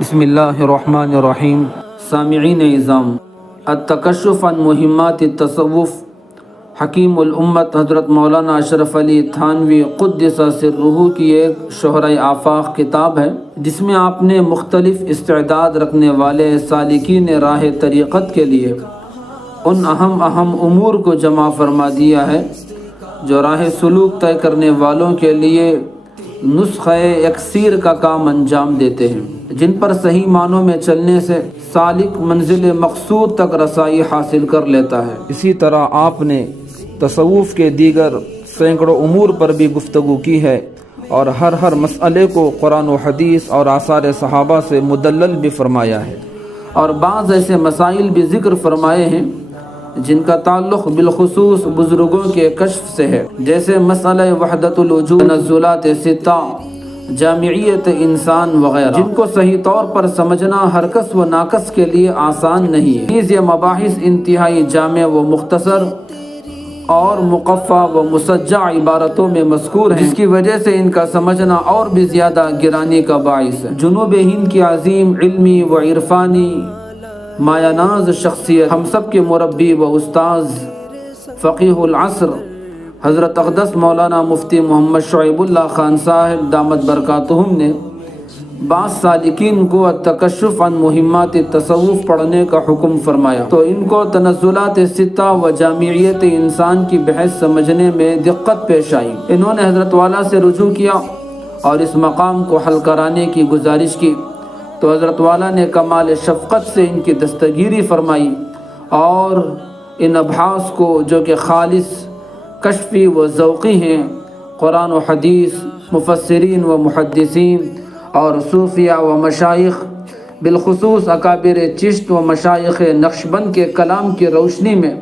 بسم اللہ الرحمن الرحیم۔ سامعین اعظام، التکشف عن مہمات التصوف، حکیم الامت حضرت مولانا اشرف علی تھانوی قدس سرہ کی ایک شہرۂ آفاق کتاب ہے، جس میں آپ نے مختلف استعداد رکھنے والے سالکین راہ طریقت کے لیے ان اہم امور کو جمع فرما دیا ہے جو راہ سلوک طے کرنے والوں کے لیے نسخہ اکسیر کا کام انجام دیتے ہیں، جن پر صحیح معنوں میں چلنے سے سالک منزل مقصود تک رسائی حاصل کر لیتا ہے۔ اسی طرح آپ نے تصوف کے دیگر سینکڑوں امور پر بھی گفتگو کی ہے اور ہر مسئلے کو قرآن و حدیث اور آثار صحابہ سے مدلل بھی فرمایا ہے، اور بعض ایسے مسائل بھی ذکر فرمائے ہیں جن کا تعلق بالخصوص بزرگوں کے کشف سے ہے، جیسے مسئلہ وحدت الوجود، تنزلات ستہ، جامعیت انسان وغیرہ، جن کو صحیح طور پر سمجھنا ہر کس و ناکس کے لیے آسان نہیں ہے۔ نیز یہ مباحث انتہائی جامع و مختصر اور مقفع و مسجع عبارتوں میں مذکور ہیں، جس کی وجہ سے ان کا سمجھنا اور بھی زیادہ گرانی کا باعث ہے۔ جنوب ہند کی عظیم علمی و عرفانی مایہ ناز شخصیت، ہم سب کے مربی و استاذ فقیہ العصر حضرت اقدس مولانا مفتی محمد شعیب اللہ خان صاحب دامت برکاتہم نے بعض سالکین کو التکشف عن مہمات التصوف پڑھنے کا حکم فرمایا، تو ان کو تنزلات ستہ و جامعیت انسان کی بحث سمجھنے میں دقت پیش آئی۔ انہوں نے حضرت والا سے رجوع کیا اور اس مقام کو حل کرانے کی گزارش کی، تو حضرت والا نے کمال شفقت سے ان کی دستگیری فرمائی اور ان ابحاث کو، جو کہ خالص کشفی و ذوقی ہیں، قرآن و حدیث، مفسرین و محدثین اور صوفیہ و مشائخ، بالخصوص اکابر چشت و مشائخ نقشبند کے کلام کی روشنی میں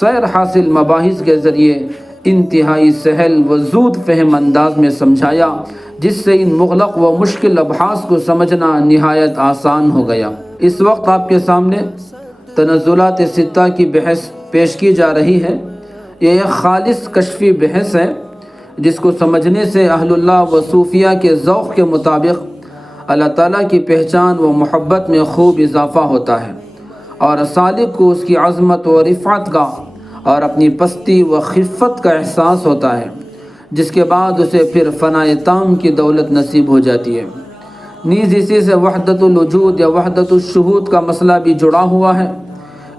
سیر حاصل مباحث کے ذریعے انتہائی سہل و زود فہم انداز میں سمجھایا، جس سے ان مغلق و مشکل ابحاث کو سمجھنا نہایت آسان ہو گیا۔ اس وقت آپ کے سامنے تنزلات ستہ کی بحث پیش کی جا رہی ہے۔ یہ ایک خالص کشفی بحث ہے جس کو سمجھنے سے اہل اللہ و صوفیہ کے ذوق کے مطابق اللہ تعالیٰ کی پہچان و محبت میں خوب اضافہ ہوتا ہے، اور سالک کو اس کی عظمت و رفعت کا اور اپنی پستی و خفت کا احساس ہوتا ہے، جس کے بعد اسے پھر فنائے تام کی دولت نصیب ہو جاتی ہے۔ نیز اسی سے وحدت الوجود یا وحدت الشہود کا مسئلہ بھی جڑا ہوا ہے،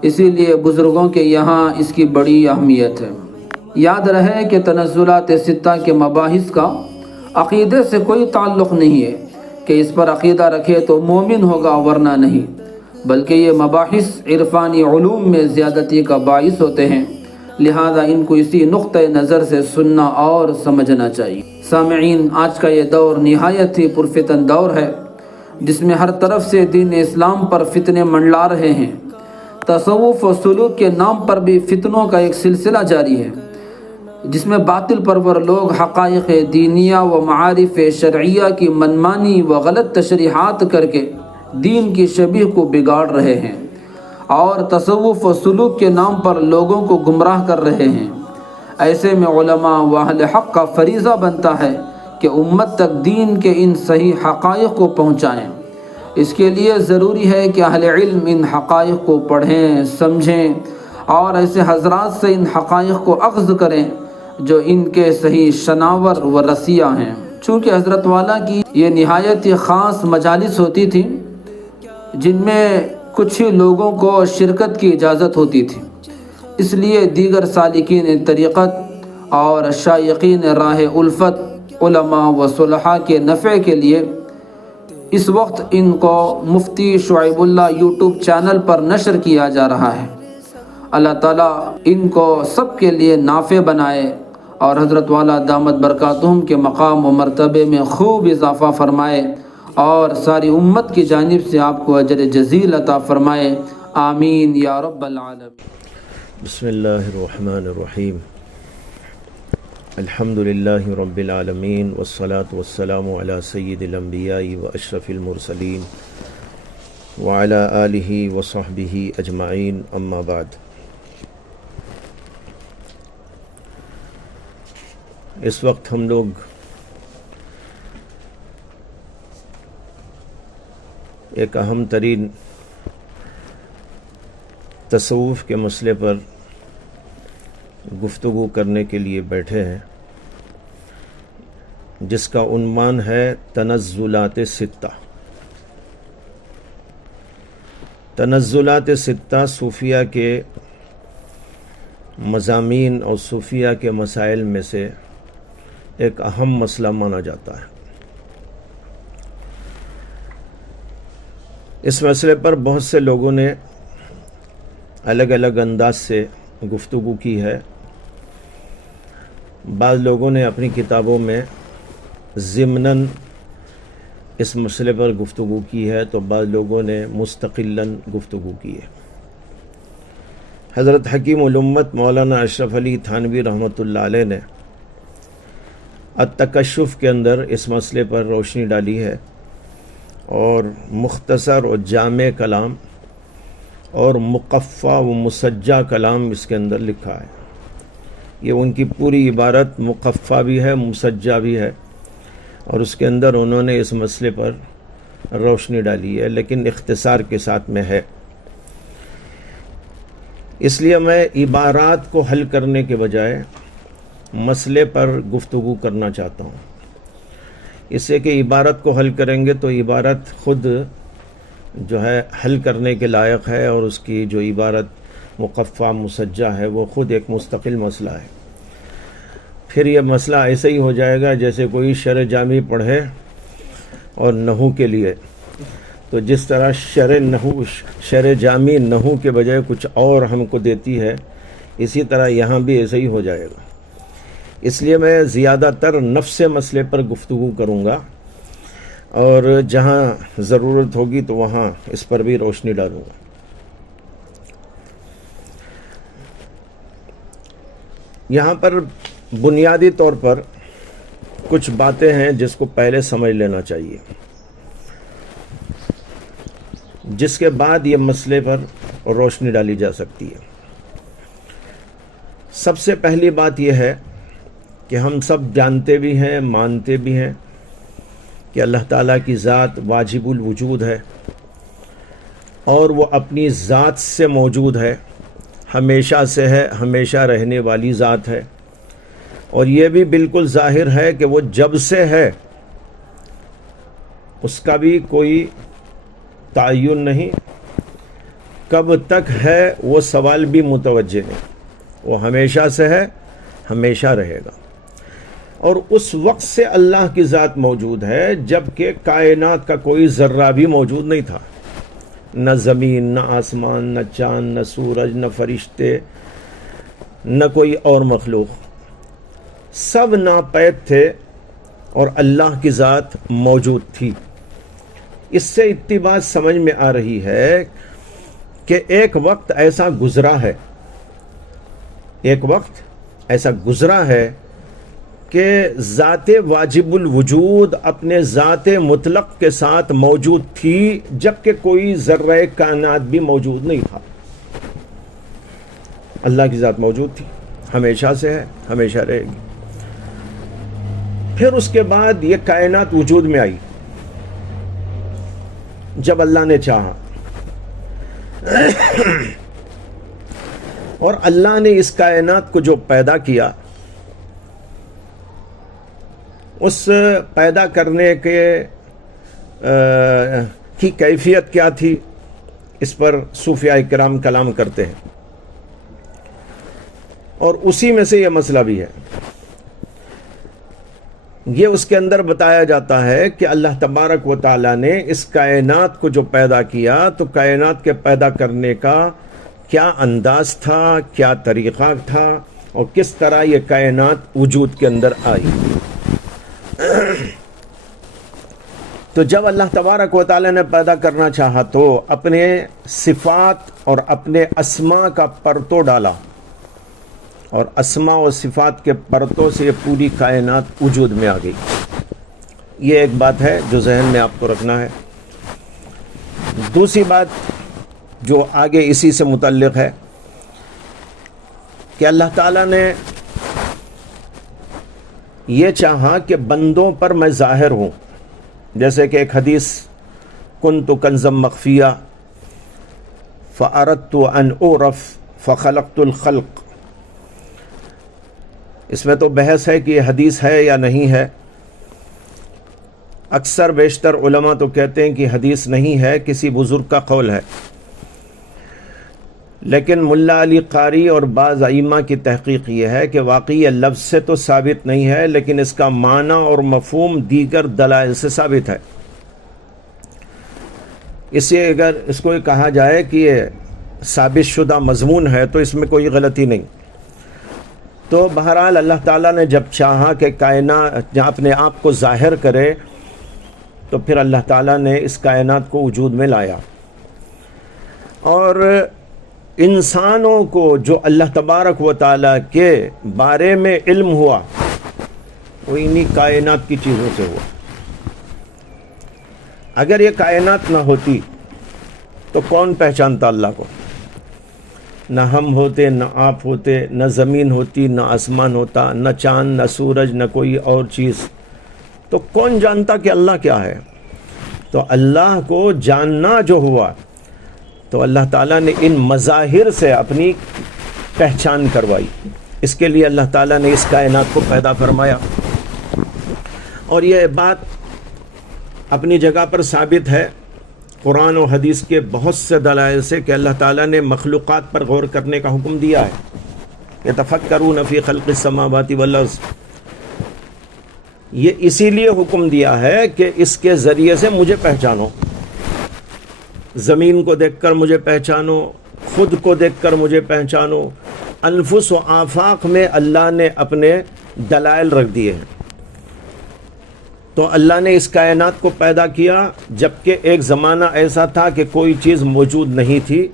اسی لیے بزرگوں کے یہاں اس کی بڑی اہمیت ہے۔ یاد رہے کہ تنزلات ستہ کے مباحث کا عقیدے سے کوئی تعلق نہیں ہے کہ اس پر عقیدہ رکھے تو مومن ہوگا ورنہ نہیں، بلکہ یہ مباحث عرفانی علوم میں زیادتی کا باعث ہوتے ہیں، لہذا ان کو اسی نقطۂ نظر سے سننا اور سمجھنا چاہیے۔ سامعین، آج کا یہ دور نہایت ہی پرفتن دور ہے، جس میں ہر طرف سے دین اسلام پر فتنے منڈلا رہے ہیں۔ تصوف و سلوک کے نام پر بھی فتنوں کا ایک سلسلہ جاری ہے، جس میں باطل پرور لوگ حقائق دینیہ و معارف شرعیہ کی منمانی و غلط تشریحات کر کے دین کی شبیہ کو بگاڑ رہے ہیں، اور تصوف و سلوک کے نام پر لوگوں کو گمراہ کر رہے ہیں۔ ایسے میں علماء و اہل حق کا فریضہ بنتا ہے کہ امت تک دین کے ان صحیح حقائق کو پہنچائیں۔ اس کے لیے ضروری ہے کہ اہل علم ان حقائق کو پڑھیں، سمجھیں اور ایسے حضرات سے ان حقائق کو اخذ کریں جو ان کے صحیح شناور و رسیہ ہیں۔ چونکہ حضرت والا کی یہ نہایت ہی خاص مجالس ہوتی تھی، جن میں کچھ ہی لوگوں کو شرکت کی اجازت ہوتی تھی، اس لیے دیگر سالکین طریقت اور شائقین راہ الفت، علماء و صلحاء کے نفع کے لیے اس وقت ان کو مفتی شعیب اللہ یوٹیوب چینل پر نشر کیا جا رہا ہے۔ اللہ تعالیٰ ان کو سب کے لیے نافع بنائے اور حضرت والا دامت برکاتہم کے مقام و مرتبے میں خوب اضافہ فرمائے، اور ساری امت کی جانب سے آپ کو اجر جزیل عطا فرمائے، آمین یا رب العالمین۔ بسم اللہ الرحمن الرحیم، الحمد للہ رب العالمین، والصلاة والسلام علی سید الانبیاء و اشرف المرسلین وعلی آلہ وصحبہ اجمعین، اما بعد۔ اس وقت ہم لوگ ایک اہم ترین تصوف کے مسئلے پر گفتگو کرنے کے لیے بیٹھے ہیں، جس کا عنوان ہے تنزلات ستہ۔ تنزلات ستہ صوفیہ کے مضامین اور صوفیہ کے مسائل میں سے ایک اہم مسئلہ مانا جاتا ہے۔ اس مسئلے پر بہت سے لوگوں نے الگ الگ انداز سے گفتگو کی ہے۔ بعض لوگوں نے اپنی کتابوں میں ضمناً اس مسئلے پر گفتگو کی ہے، تو بعض لوگوں نے مستقلاً گفتگو کی ہے۔ حضرت حکیم الامت مولانا اشرف علی تھانوی رحمۃ اللہ علیہ نے التکشف کے اندر اس مسئلے پر روشنی ڈالی ہے، اور مختصر اور جامع کلام اور مقفع و مسجع کلام اس کے اندر لکھا ہے۔ یہ ان کی پوری عبارت مقفع بھی ہے، مسجع بھی ہے، اور اس کے اندر انہوں نے اس مسئلے پر روشنی ڈالی ہے، لیکن اختصار کے ساتھ میں ہے۔ اس لیے میں عبارات کو حل کرنے کے بجائے مسئلے پر گفتگو کرنا چاہتا ہوں، اس سے کہ عبارت کو حل کریں گے تو عبارت خود جو ہے حل کرنے کے لائق ہے، اور اس کی جو عبارت مقفع مسجع ہے وہ خود ایک مستقل مسئلہ ہے۔ پھر یہ مسئلہ ایسے ہی ہو جائے گا جیسے کوئی شرح جامی پڑھے اور نحو کے لیے، تو جس طرح شرح جامی نحو کے بجائے کچھ اور ہم کو دیتی ہے، اسی طرح یہاں بھی ایسے ہی ہو جائے گا۔ اس لیے میں زیادہ تر نفس مسئلے پر گفتگو کروں گا، اور جہاں ضرورت ہوگی تو وہاں اس پر بھی روشنی ڈالوں گا۔ یہاں پر بنیادی طور پر کچھ باتیں ہیں جس کو پہلے سمجھ لینا چاہیے، جس کے بعد یہ مسئلے پر روشنی ڈالی جا سکتی ہے۔ سب سے پہلی بات یہ ہے کہ ہم سب جانتے بھی ہیں، مانتے بھی ہیں کہ اللہ تعالیٰ کی ذات واجب الوجود ہے، اور وہ اپنی ذات سے موجود ہے، ہمیشہ سے ہے، ہمیشہ رہنے والی ذات ہے، اور یہ بھی بالکل ظاہر ہے کہ وہ جب سے ہے اس کا بھی کوئی تعین نہیں، کب تک ہے وہ سوال بھی متوجہ نہیں، وہ ہمیشہ سے ہے، ہمیشہ رہے گا۔ اور اس وقت سے اللہ کی ذات موجود ہے جبکہ کائنات کا کوئی ذرہ بھی موجود نہیں تھا، نہ زمین، نہ آسمان، نہ چاند، نہ سورج، نہ فرشتے، نہ کوئی اور مخلوق، سب ناپید تھے اور اللہ کی ذات موجود تھی۔ اس سے اتنی بات سمجھ میں آ رہی ہے کہ ایک وقت ایسا گزرا ہے، ایک وقت ایسا گزرا ہے کہ ذات واجب الوجود اپنے ذات مطلق کے ساتھ موجود تھی، جبکہ کوئی ذرہ کائنات بھی موجود نہیں تھا۔ اللہ کی ذات موجود تھی، ہمیشہ سے ہے، ہمیشہ رہے گی۔ پھر اس کے بعد یہ کائنات وجود میں آئی جب اللہ نے چاہا، اور اللہ نے اس کائنات کو جو پیدا کیا، اس پیدا کرنے کی کیفیت کیا تھی، اس پر صوفیاء کرام کلام کرتے ہیں، اور اسی میں سے یہ مسئلہ بھی ہے۔ یہ اس کے اندر بتایا جاتا ہے کہ اللہ تبارک و تعالیٰ نے اس کائنات کو جو پیدا کیا، تو کائنات کے پیدا کرنے کا کیا انداز تھا، کیا طریقہ تھا، اور کس طرح یہ کائنات وجود کے اندر آئی۔ تو جب اللہ تبارک و تعالیٰ نے پیدا کرنا چاہا تو اپنے صفات اور اپنے اسماء کا پرتو ڈالا، اور اسماء و صفات کے پرتوں سے یہ پوری کائنات وجود میں آ گئی۔ یہ ایک بات ہے جو ذہن میں آپ کو رکھنا ہے۔ دوسری بات جو آگے اسی سے متعلق ہے کہ اللہ تعالیٰ نے یہ چاہا کہ بندوں پر میں ظاہر ہوں، جیسے کہ ایک حدیث كنت كنزا مخفيا فأردت أن أعرف فخلقت الخلق. اس میں تو بحث ہے کہ یہ حدیث ہے یا نہیں ہے. اکثر بیشتر علماء تو کہتے ہیں کہ حدیث نہیں ہے، کسی بزرگ کا قول ہے. لیکن ملا علی قاری اور بعض ائمہ کی تحقیق یہ ہے کہ واقعی یہ لفظ سے تو ثابت نہیں ہے، لیکن اس کا معنی اور مفہوم دیگر دلائل سے ثابت ہے. اس سے اگر اس کو کہا جائے کہ یہ ثابت شدہ مضمون ہے تو اس میں کوئی غلطی نہیں. تو بہرحال اللہ تعالیٰ نے جب چاہا کہ کائنات اپنے آپ کو ظاہر کرے تو پھر اللہ تعالیٰ نے اس کائنات کو وجود میں لایا. اور انسانوں کو جو اللہ تبارک و تعالیٰ کے بارے میں علم ہوا وہ انہی کائنات کی چیزوں سے ہوا. اگر یہ کائنات نہ ہوتی تو کون پہچانتا اللہ کو؟ نہ ہم ہوتے، نہ آپ ہوتے، نہ زمین ہوتی، نہ آسمان ہوتا، نہ چاند، نہ سورج، نہ کوئی اور چیز. تو کون جانتا کہ اللہ کیا ہے؟ تو اللہ کو جاننا جو ہوا تو اللہ تعالیٰ نے ان مظاہر سے اپنی پہچان کروائی. اس کے لیے اللہ تعالیٰ نے اس کائنات کو پیدا فرمایا. اور یہ بات اپنی جگہ پر ثابت ہے قرآن و حدیث کے بہت سے دلائل سے کہ اللہ تعالیٰ نے مخلوقات پر غور کرنے کا حکم دیا ہے. یتفکرون فی خلق السماوات والارض. یہ اسی لیے حکم دیا ہے کہ اس کے ذریعے سے مجھے پہچانو. زمین کو دیکھ کر مجھے پہچانو، خود کو دیکھ کر مجھے پہچانو. انفس و آفاق میں اللہ نے اپنے دلائل رکھ دیے ہیں. تو اللہ نے اس کائنات کو پیدا کیا جبکہ ایک زمانہ ایسا تھا کہ کوئی چیز موجود نہیں تھی،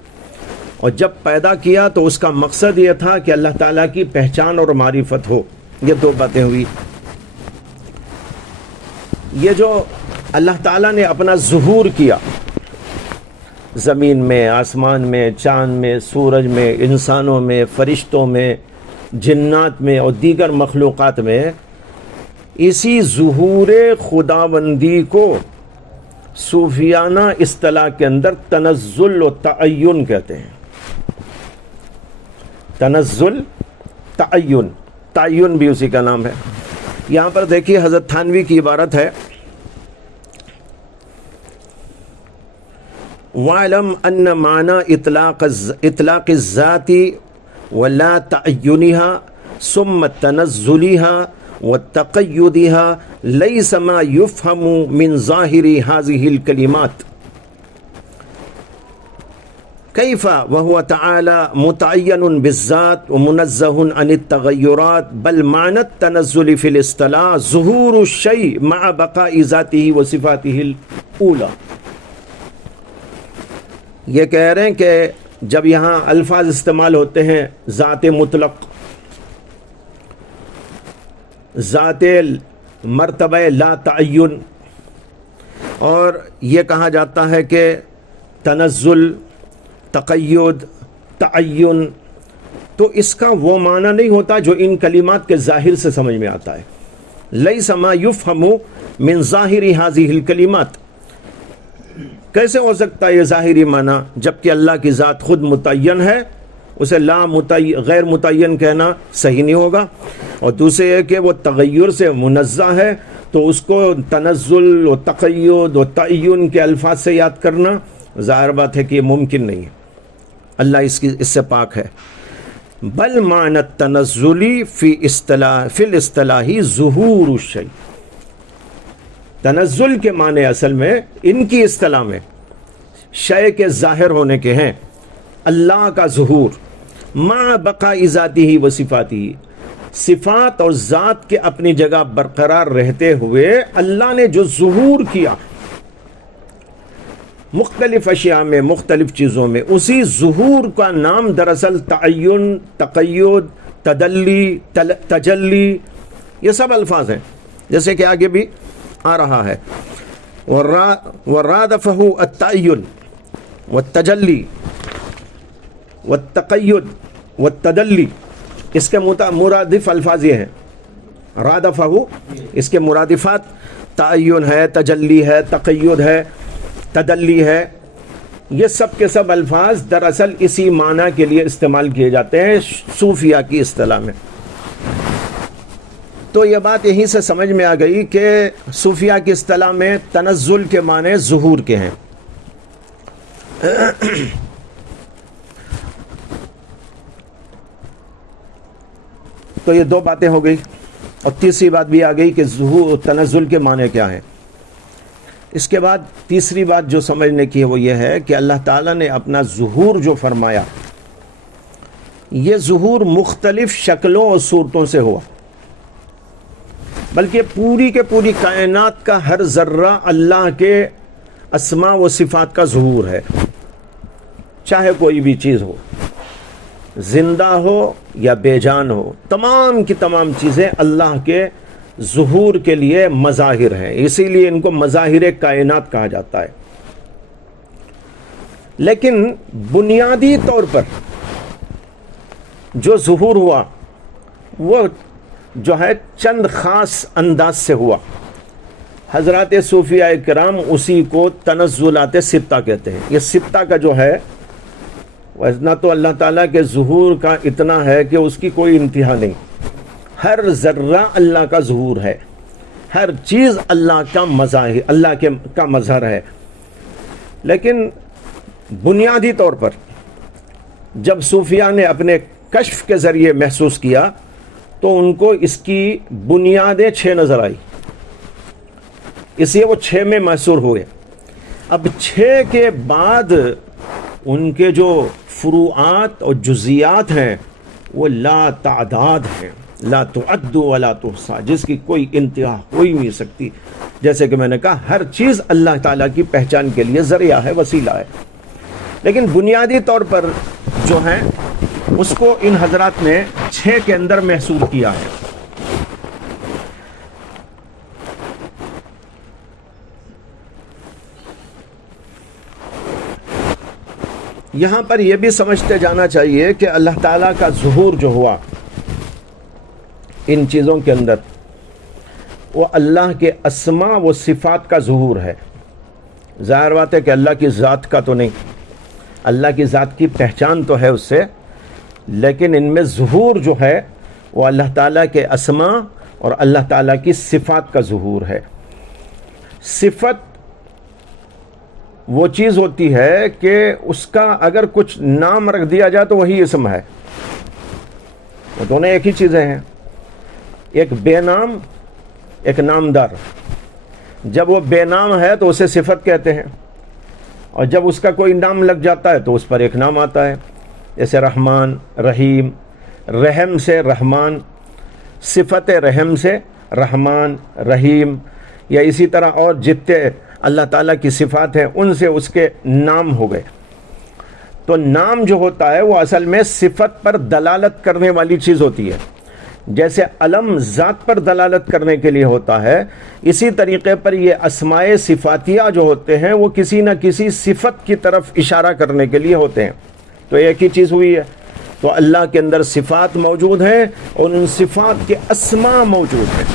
اور جب پیدا کیا تو اس کا مقصد یہ تھا کہ اللہ تعالیٰ کی پہچان اور معرفت ہو. یہ دو باتیں ہوئی. یہ جو اللہ تعالیٰ نے اپنا ظہور کیا زمین میں، آسمان میں، چاند میں، سورج میں، انسانوں میں، فرشتوں میں، جنات میں اور دیگر مخلوقات میں، اسی ظہور خداوندی کو صوفیانہ اصطلاح کے اندر تنزل و تعین کہتے ہیں. تنزل، تعین، تعین بھی اسی کا نام ہے. یہاں پر دیکھیے حضرت تھانوی کی عبارت ہے، وَاعْلَمْ أَنَّ مَعْنَى إِطْلَاقِ الذَّاتِ وَلَا تَعَيُّنِهَا ثُمَّ تَنَزُّلِهَا وَتَقَيُّدِهَا لَيْسَ مَا يُفْهَمُ مِنْ ظَاهِرِ هَذِهِ الْكَلِمَاتِ كيف وهو تعالى متعين بالذات ومنزه عن التغيرات بل معنى التنزل في الاصطلاح ظهور الشيء مع بقاء ذاته وصفاته الأولى. یہ کہہ رہے ہیں کہ جب یہاں الفاظ استعمال ہوتے ہیں ذات مطلق، ذات مرتبہ لا تعین، اور یہ کہا جاتا ہے کہ تنزل، تقید، تعین، تو اس کا وہ معنی نہیں ہوتا جو ان کلمات کے ظاہر سے سمجھ میں آتا ہے. لیس ما یفہم من ظاہر هذه الکلمات. کیسے ہو سکتا ہے یہ ظاہری معنی جبکہ اللہ کی ذات خود متعین ہے؟ اسے غیر متعین کہنا صحیح نہیں ہوگا. اور دوسرے یہ کہ وہ تغیر سے منزہ ہے تو اس کو تنزل و تقید و تعین کے الفاظ سے یاد کرنا ظاہر بات ہے کہ یہ ممکن نہیں ہے. اللہ اس سے پاک ہے. بل معنی التنزلی فی الاصطلاح ظہور الشیء. تنزل کے معنی اصل میں ان کی اصطلاح میں شے کے ظاہر ہونے کے ہیں. اللہ کا ظہور مع بقاء ذاتہ و صفاتہ، صفات اور ذات کے اپنی جگہ برقرار رہتے ہوئے اللہ نے جو ظہور کیا مختلف اشیاء میں، مختلف چیزوں میں، اسی ظہور کا نام دراصل تعین، تقید، تدلی، تجلی، یہ سب الفاظ ہیں جیسے کہ آگے بھی آ رہا ہے. ورادفہ التعین والتجلی والتقید والتدلی، اس کے مرادف الفاظ یہ ہیں. رادفہ، اس کے مرادفات تعین ہے، تجلی ہے، تقید ہے، تدلی ہے، یہ سب کے سب الفاظ دراصل اسی معنی کے لیے استعمال کیے جاتے ہیں صوفیہ کی اصطلاح میں۔ تو یہ بات یہیں سے سمجھ میں آ گئی کہ صوفیہ کی اصطلاح میں تنزل کے معنی ظہور کے ہیں۔ تو یہ دو باتیں ہو گئی، اور تیسری بات بھی آ گئی کہ ظہور تنزل کے معنی کیا ہیں۔ اس کے بعد تیسری بات جو سمجھنے کی ہے وہ یہ ہے کہ اللہ تعالیٰ نے اپنا ظہور جو فرمایا، یہ ظہور مختلف شکلوں اور صورتوں سے ہوا، بلکہ پوری کے پوری کائنات کا ہر ذرہ اللہ کے اسماء و صفات کا ظہور ہے، چاہے کوئی بھی چیز ہو، زندہ ہو یا بے جان ہو، تمام کی تمام چیزیں اللہ کے ظہور کے لیے مظاہر ہیں، اسی لیے ان کو مظاہر کائنات کہا جاتا ہے۔ لیکن بنیادی طور پر جو ظہور ہوا وہ جو ہے چند خاص انداز سے ہوا۔ حضرات صوفیہ کرام اسی کو تنزلات ستہ کہتے ہیں۔ یہ ستہ کا جو ہے اتنا تو اللہ تعالیٰ کے ظہور کا اتنا ہے کہ اس کی کوئی انتہا نہیں، ہر ذرہ اللہ کا ظہور ہے، ہر چیز اللہ کا مظاہر، اللہ کا مظہر ہے۔ لیکن بنیادی طور پر جب صوفیہ نے اپنے کشف کے ذریعے محسوس کیا تو ان کو اس کی بنیادیں 6 نظر آئی، اس لیے وہ 6 میں محصور ہوئے۔ اب 6 کے بعد ان کے جو فروعات اور جزیات ہیں وہ لا تعداد ہیں، لا تعد ولا تحصى، جس کی کوئی انتہا ہو ہی نہیں سکتی۔ جیسے کہ میں نے کہا ہر چیز اللہ تعالیٰ کی پہچان کے لیے ذریعہ ہے، وسیلہ ہے۔ لیکن بنیادی طور پر جو ہے اس کو ان حضرات نے 6 کے اندر محصور کیا ہے۔ یہاں پر یہ بھی سمجھتے جانا چاہیے کہ اللہ تعالیٰ کا ظہور جو ہوا ان چیزوں کے اندر وہ اللہ کے اسماء و صفات کا ظہور ہے۔ ظاہر بات ہے کہ اللہ کی ذات کا تو نہیں، اللہ کی ذات کی پہچان تو ہے اس سے، لیکن ان میں ظہور جو ہے وہ اللہ تعالیٰ کے اسماء اور اللہ تعالیٰ کی صفات کا ظہور ہے۔ صفت وہ چیز ہوتی ہے کہ اس کا اگر کچھ نام رکھ دیا جائے تو وہی اسم ہے، وہ دونوں ایک ہی چیزیں ہیں، ایک بے نام ایک نامدار۔ جب وہ بے نام ہے تو اسے صفت کہتے ہیں، اور جب اس کا کوئی نام لگ جاتا ہے تو اس پر ایک نام آتا ہے، جیسے رحمان، رحیم، رحم سے رحمان، صفت رحم سے رحمان، رحیم، یا اسی طرح اور جتنے اللہ تعالیٰ کی صفات ہیں ان سے اس کے نام ہو گئے۔ تو نام جو ہوتا ہے وہ اصل میں صفت پر دلالت کرنے والی چیز ہوتی ہے، جیسے علم ذات پر دلالت کرنے کے لیے ہوتا ہے، اسی طریقے پر یہ اسماء صفاتیہ جو ہوتے ہیں وہ کسی نہ کسی صفت کی طرف اشارہ کرنے کے لیے ہوتے ہیں۔ تو ایک ہی چیز ہوئی ہے، تو اللہ کے اندر صفات موجود ہیں اور ان صفات کے اسماء موجود ہیں۔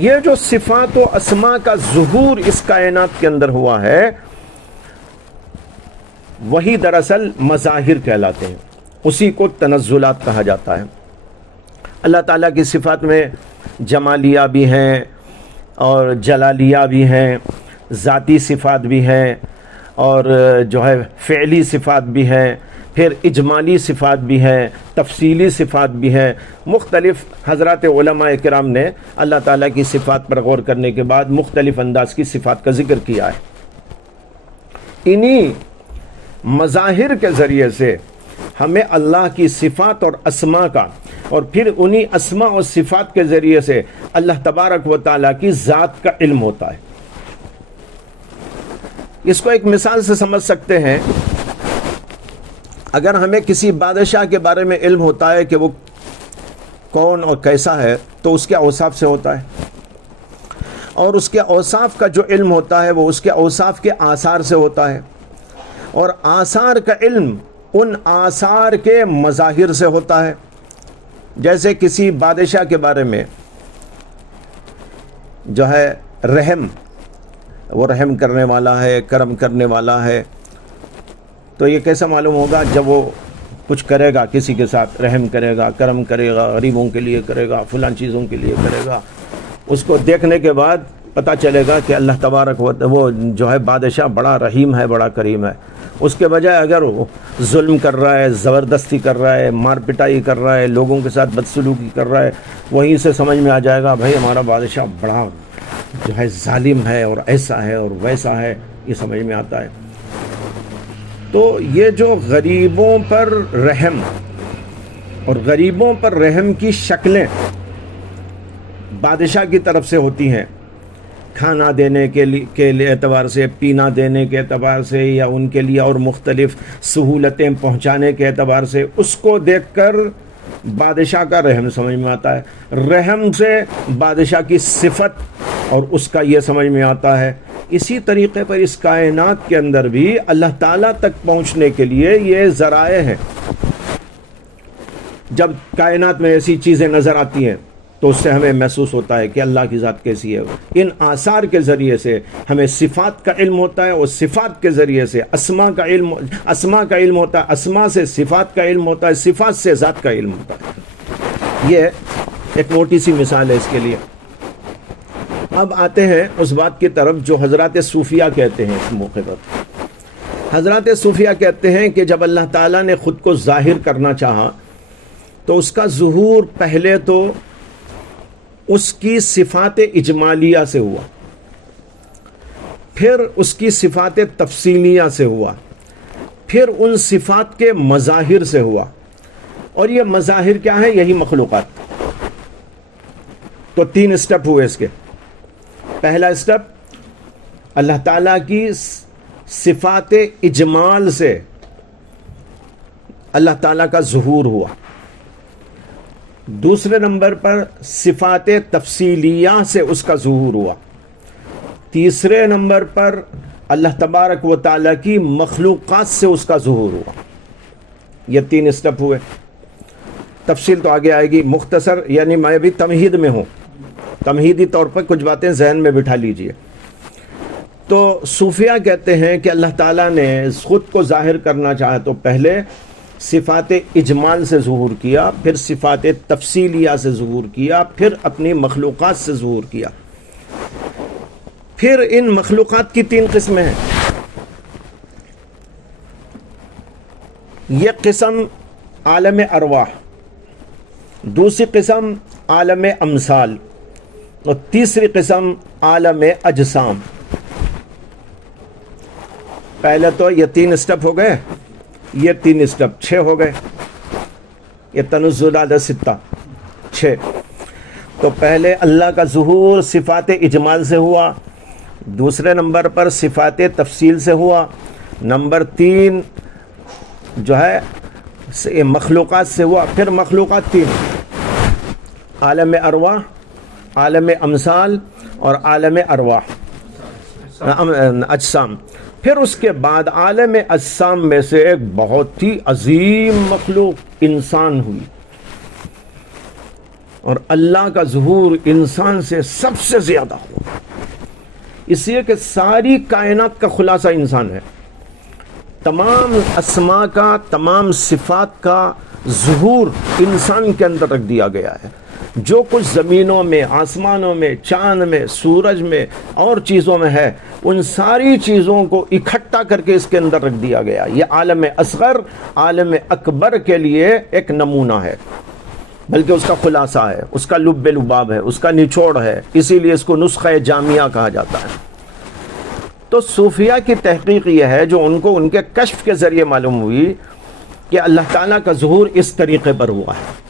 یہ جو صفات و اسماء کا ظہور اس کائنات کے اندر ہوا ہے وہی دراصل مظاہر کہلاتے ہیں، اسی کو تنزلات کہا جاتا ہے۔ اللہ تعالیٰ کی صفات میں جمالیہ بھی ہیں اور جلالیہ بھی ہیں، ذاتی صفات بھی ہیں، اور جو ہے فعلی صفات بھی ہیں، پھر اجمالی صفات بھی ہیں، تفصیلی صفات بھی ہیں۔ مختلف حضرات علماء کرام نے اللہ تعالیٰ کی صفات پر غور کرنے کے بعد مختلف انداز کی صفات کا ذکر کیا ہے۔ انہی مظاہر کے ذریعے سے ہمیں اللہ کی صفات اور اسماء کا، اور پھر انہی اسماء اور صفات کے ذریعے سے اللہ تبارک و تعالیٰ کی ذات کا علم ہوتا ہے۔ اس کو ایک مثال سے سمجھ سکتے ہیں، اگر ہمیں کسی بادشاہ کے بارے میں علم ہوتا ہے کہ وہ کون اور کیسا ہے تو اس کے اوصاف سے ہوتا ہے، اور اس کے اوصاف کا جو علم ہوتا ہے وہ اس کے اوصاف کے آثار سے ہوتا ہے، اور آثار کا علم ان آثار کے مظاہر سے ہوتا ہے۔ جیسے کسی بادشاہ کے بارے میں جو ہے رحم، وہ رحم کرنے والا ہے، کرم کرنے والا ہے، تو یہ کیسا معلوم ہوگا؟ جب وہ کچھ کرے گا کسی کے ساتھ، رحم کرے گا، کرم کرے گا، غریبوں کے لیے کرے گا، فلاں چیزوں کے لیے کرے گا، اس کو دیکھنے کے بعد پتہ چلے گا کہ اللہ تبارک وہ جو ہے بادشاہ بڑا رحیم ہے، بڑا کریم ہے۔ اس کے بجائے اگر وہ ظلم کر رہا ہے، زبردستی کر رہا ہے، مار پٹائی کر رہا ہے، لوگوں کے ساتھ بدسلوکی کر رہا ہے، وہیں سے سمجھ میں آ جائے گا بھائی ہمارا بادشاہ بڑا جو ہے ظالم ہے اور ایسا ہے اور ویسا ہے، یہ سمجھ میں آتا ہے۔ تو یہ جو غریبوں پر رحم اور غریبوں پر رحم کی شکلیں بادشاہ کی طرف سے ہوتی ہیں، کھانا دینے کے اعتبار سے، پینا دینے کے اعتبار سے، یا ان کے لیے اور مختلف سہولتیں پہنچانے کے اعتبار سے، اس کو دیکھ کر بادشاہ کا رحم سمجھ میں آتا ہے۔ رحم سے بادشاہ کی صفت اور اس کا یہ سمجھ میں آتا ہے۔ اسی طریقے پر اس کائنات کے اندر بھی اللہ تعالیٰ تک پہنچنے کے لیے یہ ذرائع ہیں۔ جب کائنات میں ایسی چیزیں نظر آتی ہیں تو اس سے ہمیں محسوس ہوتا ہے کہ اللہ کی ذات کیسی ہے۔ ان آثار کے ذریعے سے ہمیں صفات کا علم ہوتا ہے، اور صفات کے ذریعے سے اسما کا علم ہوتا ہے، اسما سے صفات کا علم ہوتا ہے، صفات سے ذات کا علم ہوتا ہے۔ یہ ایک موٹی سی مثال ہے اس کے لیے۔ اب آتے ہیں اس بات کی طرف جو حضرات صوفیہ کہتے ہیں۔ اس موقع پر حضرات صوفیہ کہتے ہیں کہ جب اللہ تعالیٰ نے خود کو ظاہر کرنا چاہا تو اس کا ظہور پہلے تو اس کی صفات اجمالیہ سے ہوا، پھر اس کی صفات تفصیلیہ سے ہوا، پھر ان صفات کے مظاہر سے ہوا۔ اور یہ مظاہر کیا ہے؟ یہی مخلوقات۔ تو 3 اسٹیپ ہوئے اس کے۔ پہلا اسٹیپ اللہ تعالیٰ کی صفات اجمال سے اللہ تعالیٰ کا ظہور ہوا۔ دوسرے نمبر پر صفات تفصیلیہ سے اس کا ظہور ہوا۔ تیسرے نمبر پر اللہ تبارک و تعالیٰ کی مخلوقات سے اس کا ظہور ہوا۔ یہ 3 اسٹیپ ہوئے۔ تفصیل تو آگے آئے گی، مختصر یعنی میں بھی تمہید میں ہوں، تمہیدی طور پر کچھ باتیں ذہن میں بٹھا لیجئے۔ تو صوفیہ کہتے ہیں کہ اللہ تعالیٰ نے خود کو ظاہر کرنا چاہا تو پہلے صفات اجمال سے ظہور کیا، پھر صفات تفصیلیہ سے ظہور کیا، پھر اپنی مخلوقات سے ظہور کیا۔ پھر ان مخلوقات کی 3 قسمیں ہیں۔ یہ قسم عالم ارواح، دوسری قسم عالم امثال، اور تیسری قسم عالم اجسام۔ پہلے تو یہ 3 اسٹیپ ہو گئے، یہ 3 اسٹیپ 6 ہو گئے۔ یہ تنزل علی 6، 6۔ تو پہلے اللہ کا ظہور صفات اجمال سے ہوا، دوسرے نمبر پر صفات تفصیل سے ہوا، نمبر 3 جو ہے مخلوقات سے ہوا۔ پھر مخلوقات 3، عالم ارواح، عالم امثال اور عالم ارواح اجسام۔ پھر اس کے بعد عالم اجسام میں سے ایک بہت ہی عظیم مخلوق انسان ہوئی، اور اللہ کا ظہور انسان سے سب سے زیادہ ہوا، اس لیے کہ ساری کائنات کا خلاصہ انسان ہے۔ تمام اسماء کا، تمام صفات کا ظہور انسان کے اندر رکھ دیا گیا ہے۔ جو کچھ زمینوں میں، آسمانوں میں، چاند میں، سورج میں اور چیزوں میں ہے، ان ساری چیزوں کو اکٹھا کر کے اس کے اندر رکھ دیا گیا۔ یہ عالم اصغر عالم اکبر کے لیے ایک نمونہ ہے، بلکہ اس کا خلاصہ ہے، اس کا لب لباب ہے، اس کا نچوڑ ہے، اسی لیے اس کو نسخہ جامعہ کہا جاتا ہے۔ تو صوفیہ کی تحقیق یہ ہے جو ان کو ان کے کشف کے ذریعے معلوم ہوئی کہ اللہ تعالیٰ کا ظہور اس طریقے پر ہوا ہے۔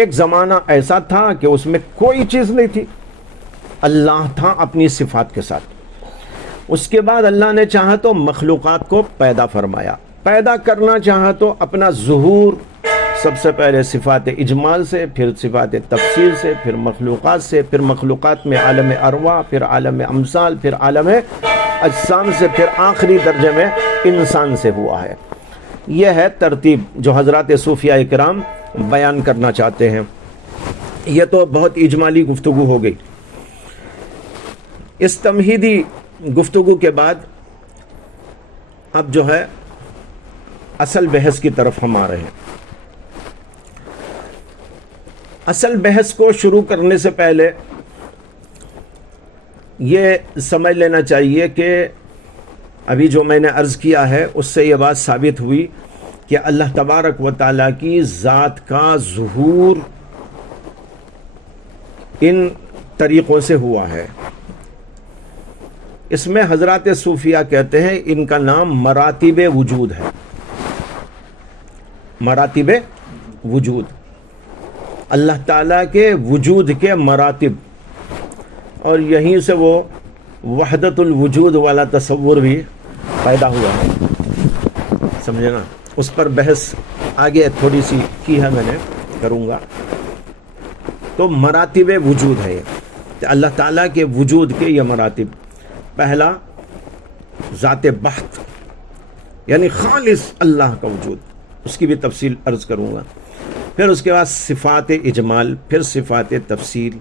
ایک زمانہ ایسا تھا کہ اس میں کوئی چیز نہیں تھی، اللہ تھا اپنی صفات کے ساتھ۔ اس کے بعد اللہ نے چاہا تو مخلوقات کو پیدا فرمایا، پیدا کرنا چاہا تو اپنا ظہور سب سے پہلے صفات اجمال سے، پھر صفات تفصیل سے، پھر مخلوقات سے، پھر مخلوقات میں عالم ارواح، پھر عالم امثال، پھر عالم اجسام سے، پھر آخری درجے میں انسان سے ہوا ہے۔ یہ ہے ترتیب جو حضرات صوفیہ کرام بیان کرنا چاہتے ہیں۔ یہ تو بہت اجمالی گفتگو ہو گئی۔ اس تمہیدی گفتگو کے بعد اب جو ہے اصل بحث کی طرف ہم آ رہے ہیں. اصل بحث کو شروع کرنے سے پہلے یہ سمجھ لینا چاہیے کہ ابھی جو میں نے عرض کیا ہے اس سے یہ بات ثابت ہوئی کہ اللہ تبارک و تعالیٰ کی ذات کا ظہور ان طریقوں سے ہوا ہے. اس میں حضرات صوفیہ کہتے ہیں ان کا نام مراتب وجود ہے. مراتب وجود، اللہ تعالیٰ کے وجود کے مراتب، اور یہیں سے وہ وحدت الوجود والا تصور بھی پیدا ہوا ہے. سمجھے نا؟ اس پر بحث آگے تھوڑی سی کی ہے، میں نے کروں گا. تو مراتب وجود ہے یہ، اللہ تعالیٰ کے وجود کے یہ مراتب. پہلا ذات بحت، یعنی خالص اللہ کا وجود، اس کی بھی تفصیل عرض کروں گا. پھر اس کے بعد صفات اجمال، پھر صفات تفصیل،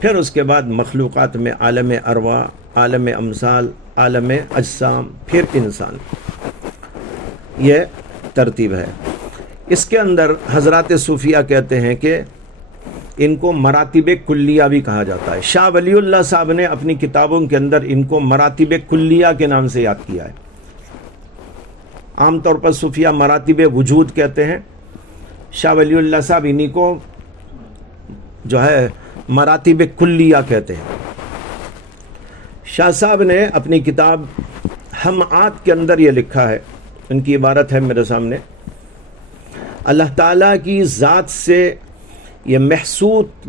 پھر اس کے بعد مخلوقات میں عالم ارواح، عالم امثال، عالم اجسام، پھر انسان. یہ ترتیب ہے. اس کے اندر حضرات صوفیہ کہتے ہیں کہ ان کو مراتب کلیہ بھی کہا جاتا ہے. شاہ ولی اللہ صاحب نے اپنی کتابوں کے اندر ان کو مراتب کلیہ کے نام سے یاد کیا ہے. عام طور پر صوفیہ مراتب وجود کہتے ہیں، شاہ ولی اللہ صاحب انہی کو جو ہے مراتب کلیہ کہتے ہیں. شاہ صاحب نے اپنی کتاب ہمعات کے اندر یہ لکھا ہے، ان کی عبارت ہے میرے سامنے: اللہ تعالیٰ کی ذات سے یہ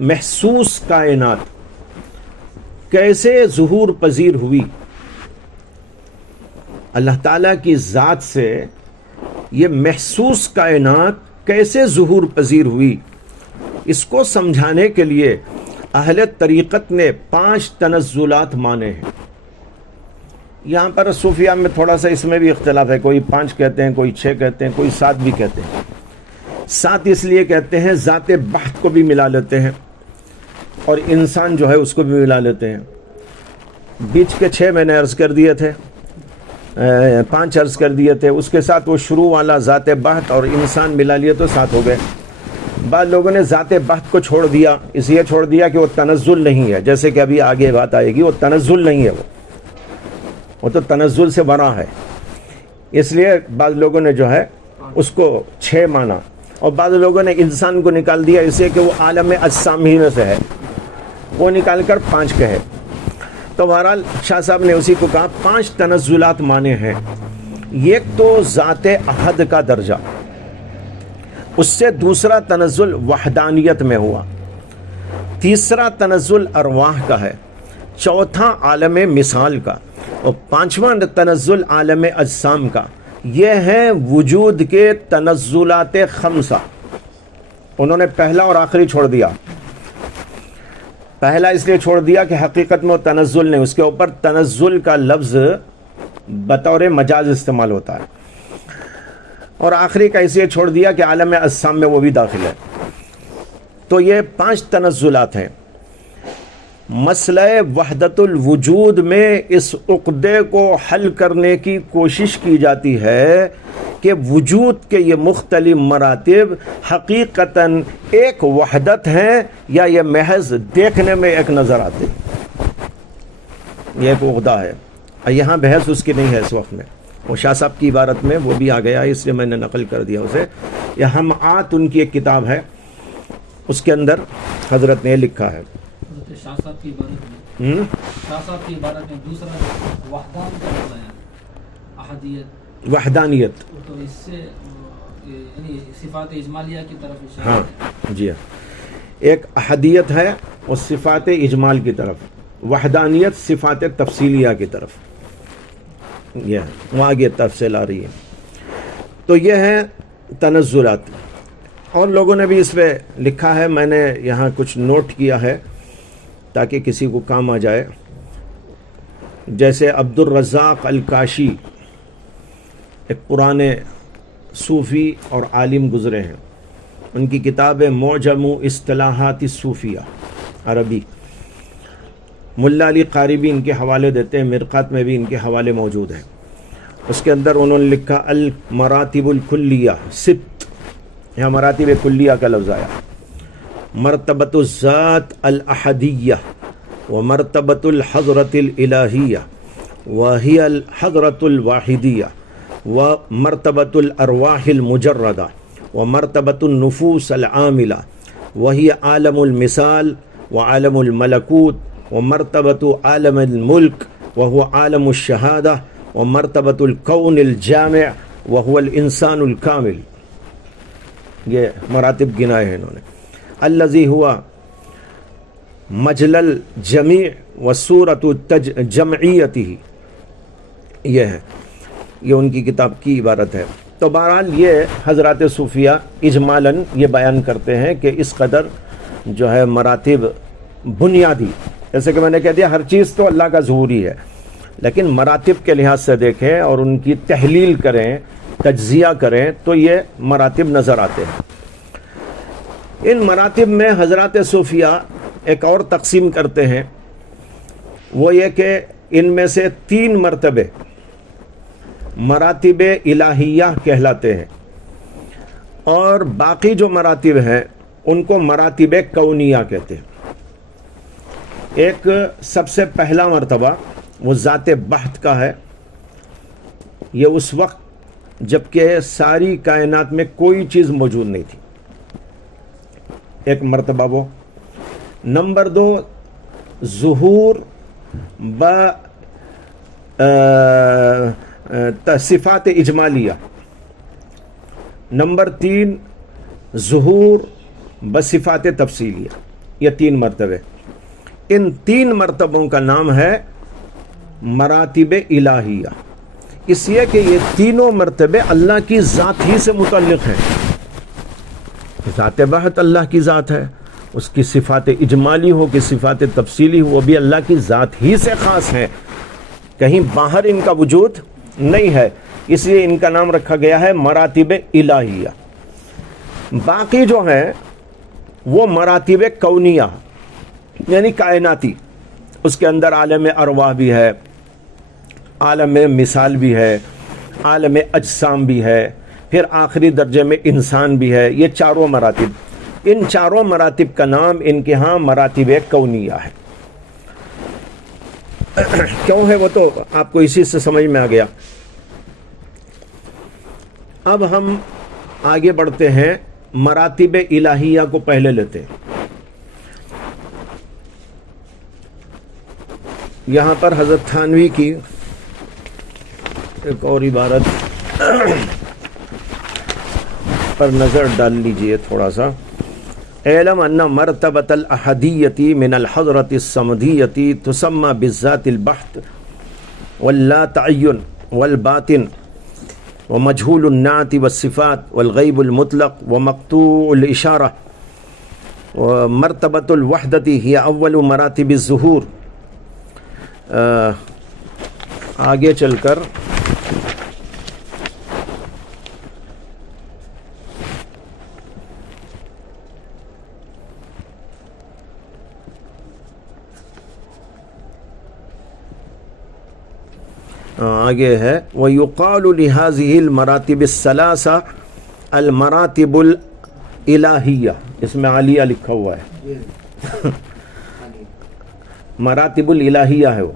محسوس کائنات کیسے ظہور پذیر ہوئی. اللہ تعالیٰ کی ذات سے یہ محسوس کائنات کیسے ظہور پذیر ہوئی، اس کو سمجھانے کے لیے اہل طریقت نے 5 تنزلات مانے ہیں. یہاں پر صوفیہ میں تھوڑا سا اس میں بھی اختلاف ہے، کوئی 5 کہتے ہیں، کوئی 6 کہتے ہیں، کوئی 7 بھی کہتے ہیں. 7 اس لیے کہتے ہیں ذات بحت کو بھی ملا لیتے ہیں اور انسان جو ہے اس کو بھی ملا لیتے ہیں. بیچ کے 6 میں نے عرض کر دیے تھے، 5 عرض کر دیے تھے. اس کے ساتھ وہ شروع والا ذات بحت اور انسان ملا لیے تو 7 ہو گئے. بعض لوگوں نے ذات بحت کو چھوڑ دیا، اس لیے چھوڑ دیا کہ وہ تنزل نہیں ہے، جیسے کہ ابھی آگے بات آئے گی، وہ تنزل نہیں ہے، وہ تو تنزل سے بنا ہے. اس لیے بعض لوگوں نے جو ہے اس کو 6 مانا، اور بعض لوگوں نے انسان کو نکال دیا اس لیے کہ وہ عالم اجسام ہی میں سے ہے، وہ نکال کر 5 کہے. تو بہرحال شاہ صاحب نے اسی کو کہا 5 تنزلات مانے ہیں. ایک تو ذات احد کا درجہ، اس سے دوسرا تنزل وحدانیت میں ہوا، تیسرا تنزل ارواح کا ہے، چوتھا عالم مثال کا، اور 5واں تنزل عالم اجسام کا. یہ ہیں وجود کے تنزلات 5. انہوں نے پہلا اور آخری چھوڑ دیا. پہلا اس لیے چھوڑ دیا کہ حقیقت میں وہ تنزل نہیں، اس کے اوپر تنزل کا لفظ بطور مجاز استعمال ہوتا ہے. اور آخری کا اس لیے چھوڑ دیا کہ عالم اجسام میں وہ بھی داخل ہے. تو یہ 5 تنزلات ہیں. مسئلہ وحدت الوجود میں اس عقدے کو حل کرنے کی کوشش کی جاتی ہے کہ وجود کے یہ مختلف مراتب حقیقتاً ایک وحدت ہیں یا یہ محض دیکھنے میں ایک نظر آتے. یہ ایک عقدہ ہے. یہاں بحث اس کی نہیں ہے اس وقت میں، وہ شاہ صاحب کی عبارت میں وہ بھی آ گیا، اس لیے میں نے نقل کر دیا اسے. یہ ہمعات ان کی ایک کتاب ہے، اس کے اندر حضرت نے لکھا ہے. شاہ صاحب کی عبارت میں دوسرا وحدان کا لفظ ہے، وحدانیت، تو اس سے یعنی صفات اجمالیہ کی طرف اشارہ. ہاں جی ہاں، ایک احدیت ہے اور صفات اجمال کی طرف، وحدانیت صفات تفصیلیہ کی طرف. یہ وہاں آگے تفصیل آ رہی ہے. تو یہ ہیں تنزلات. اور لوگوں نے بھی اس پہ لکھا ہے، میں نے یہاں کچھ نوٹ کیا ہے تاکہ کسی کو کام آ جائے. جیسے عبد الرزاق الکاشی ایک پرانے صوفی اور عالم گزرے ہیں، ان کی کتاب ہے معجم اصطلاحات الصوفیہ عربی. ملا علی قاری بھی ان کے حوالے دیتے ہیں، مرقات میں بھی ان کے حوالے موجود ہیں. اس کے اندر انہوں نے لکھا المراتب الکلیہ، ست، یہاں مراتب کلیہ کا لفظ آیا. مرتبۃ الذات الاحدیہ ومرتبۃ الحضرۃ الالہیہ وہی الحضرۃ الواحدیہ ومرتبۃ الارواح المجردہ ومرتبۃ النفوس العاملہ وہی عالم المثال وعالم الملکوت ومرتبۃ عالم الملک وهو عالم الشہادہ ومرتبۃ الکون الجامع وهو الانسان الکامل. یہ مراتب گنائے ہیں انہوں نے. الذی ہوا مجلل جمیع وصورت جمعیتہ، یہ ہے، یہ ان کی کتاب کی عبارت ہے. تو بہرحال یہ حضرات صوفیہ اجمالاً یہ بیان کرتے ہیں کہ اس قدر جو ہے مراتب بنیادی، جیسے کہ میں نے کہہ دیا ہر چیز تو اللہ کا ظہوری ہے، لیکن مراتب کے لحاظ سے دیکھیں اور ان کی تحلیل کریں، تجزیہ کریں تو یہ مراتب نظر آتے ہیں. ان مراتب میں حضرات صوفیہ ایک اور تقسیم کرتے ہیں، وہ یہ کہ ان میں سے 3 مرتبے مراتب الہیہ کہلاتے ہیں، اور باقی جو مراتب ہیں ان کو مراتب کونیہ کہتے ہیں. ایک سب سے پہلا مرتبہ وہ ذات بحت کا ہے. یہ اس وقت جبکہ ساری کائنات میں کوئی چیز موجود نہیں تھی، ایک مرتبہ وہ. نمبر 2 ظہور صفات اجمالیہ. نمبر 3 ظہور بصفات تفصیلیہ. یہ 3 مرتبے. ان 3 مرتبوں کا نام ہے مراتب الہیہ، اس لیے کہ یہ تینوں مرتبے اللہ کی ذات ہی سے متعلق ہیں. ذات بحت اللہ کی ذات ہے، اس کی صفات اجمالی ہو کہ صفات تفصیلی ہو، وہ بھی اللہ کی ذات ہی سے خاص ہیں، کہیں باہر ان کا وجود نہیں ہے. اس لیے ان کا نام رکھا گیا ہے مراتب الہیہ. باقی جو ہیں وہ مراتب کونیہ یعنی کائناتی. اس کے اندر عالم ارواح بھی ہے، عالم مثال بھی ہے، عالم اجسام بھی ہے، پھر آخری درجے میں انسان بھی ہے. یہ چاروں مراتب، ان چاروں مراتب کا نام ان کے ہاں مراتب کونیہ ہے. کیوں ہے وہ تو آپ کو اسی سے سمجھ میں آ گیا. اب ہم آگے بڑھتے ہیں، مراتب الہیہ کو پہلے لیتے ہیں. یہاں پر حضرت تھانوی کی ایک اور عبارت پر نظر ڈال لیجئے تھوڑا سا. اعلم ان مرتبۃ الاحدیۃ من الحضرۃ الصمدیۃ تسمى بالذات البحت واللا تعین والباطن ومجهول النعت والصفات والغیب المطلق ومقطوع الاشارہ. ومرتبۃ الوحدۃ هي اول مراتب الظہور. آگے چل کر آگے ہے وَيُقَالُ لِهَذِهِ الْمَرَاتِبِ الثَّلَاثَةِ الْمَرَاتِبُ الْإِلَٰهِيَّةِ. اس میں عالیہ لکھا ہوا ہے، مراتب الالہیہ ہے وہ.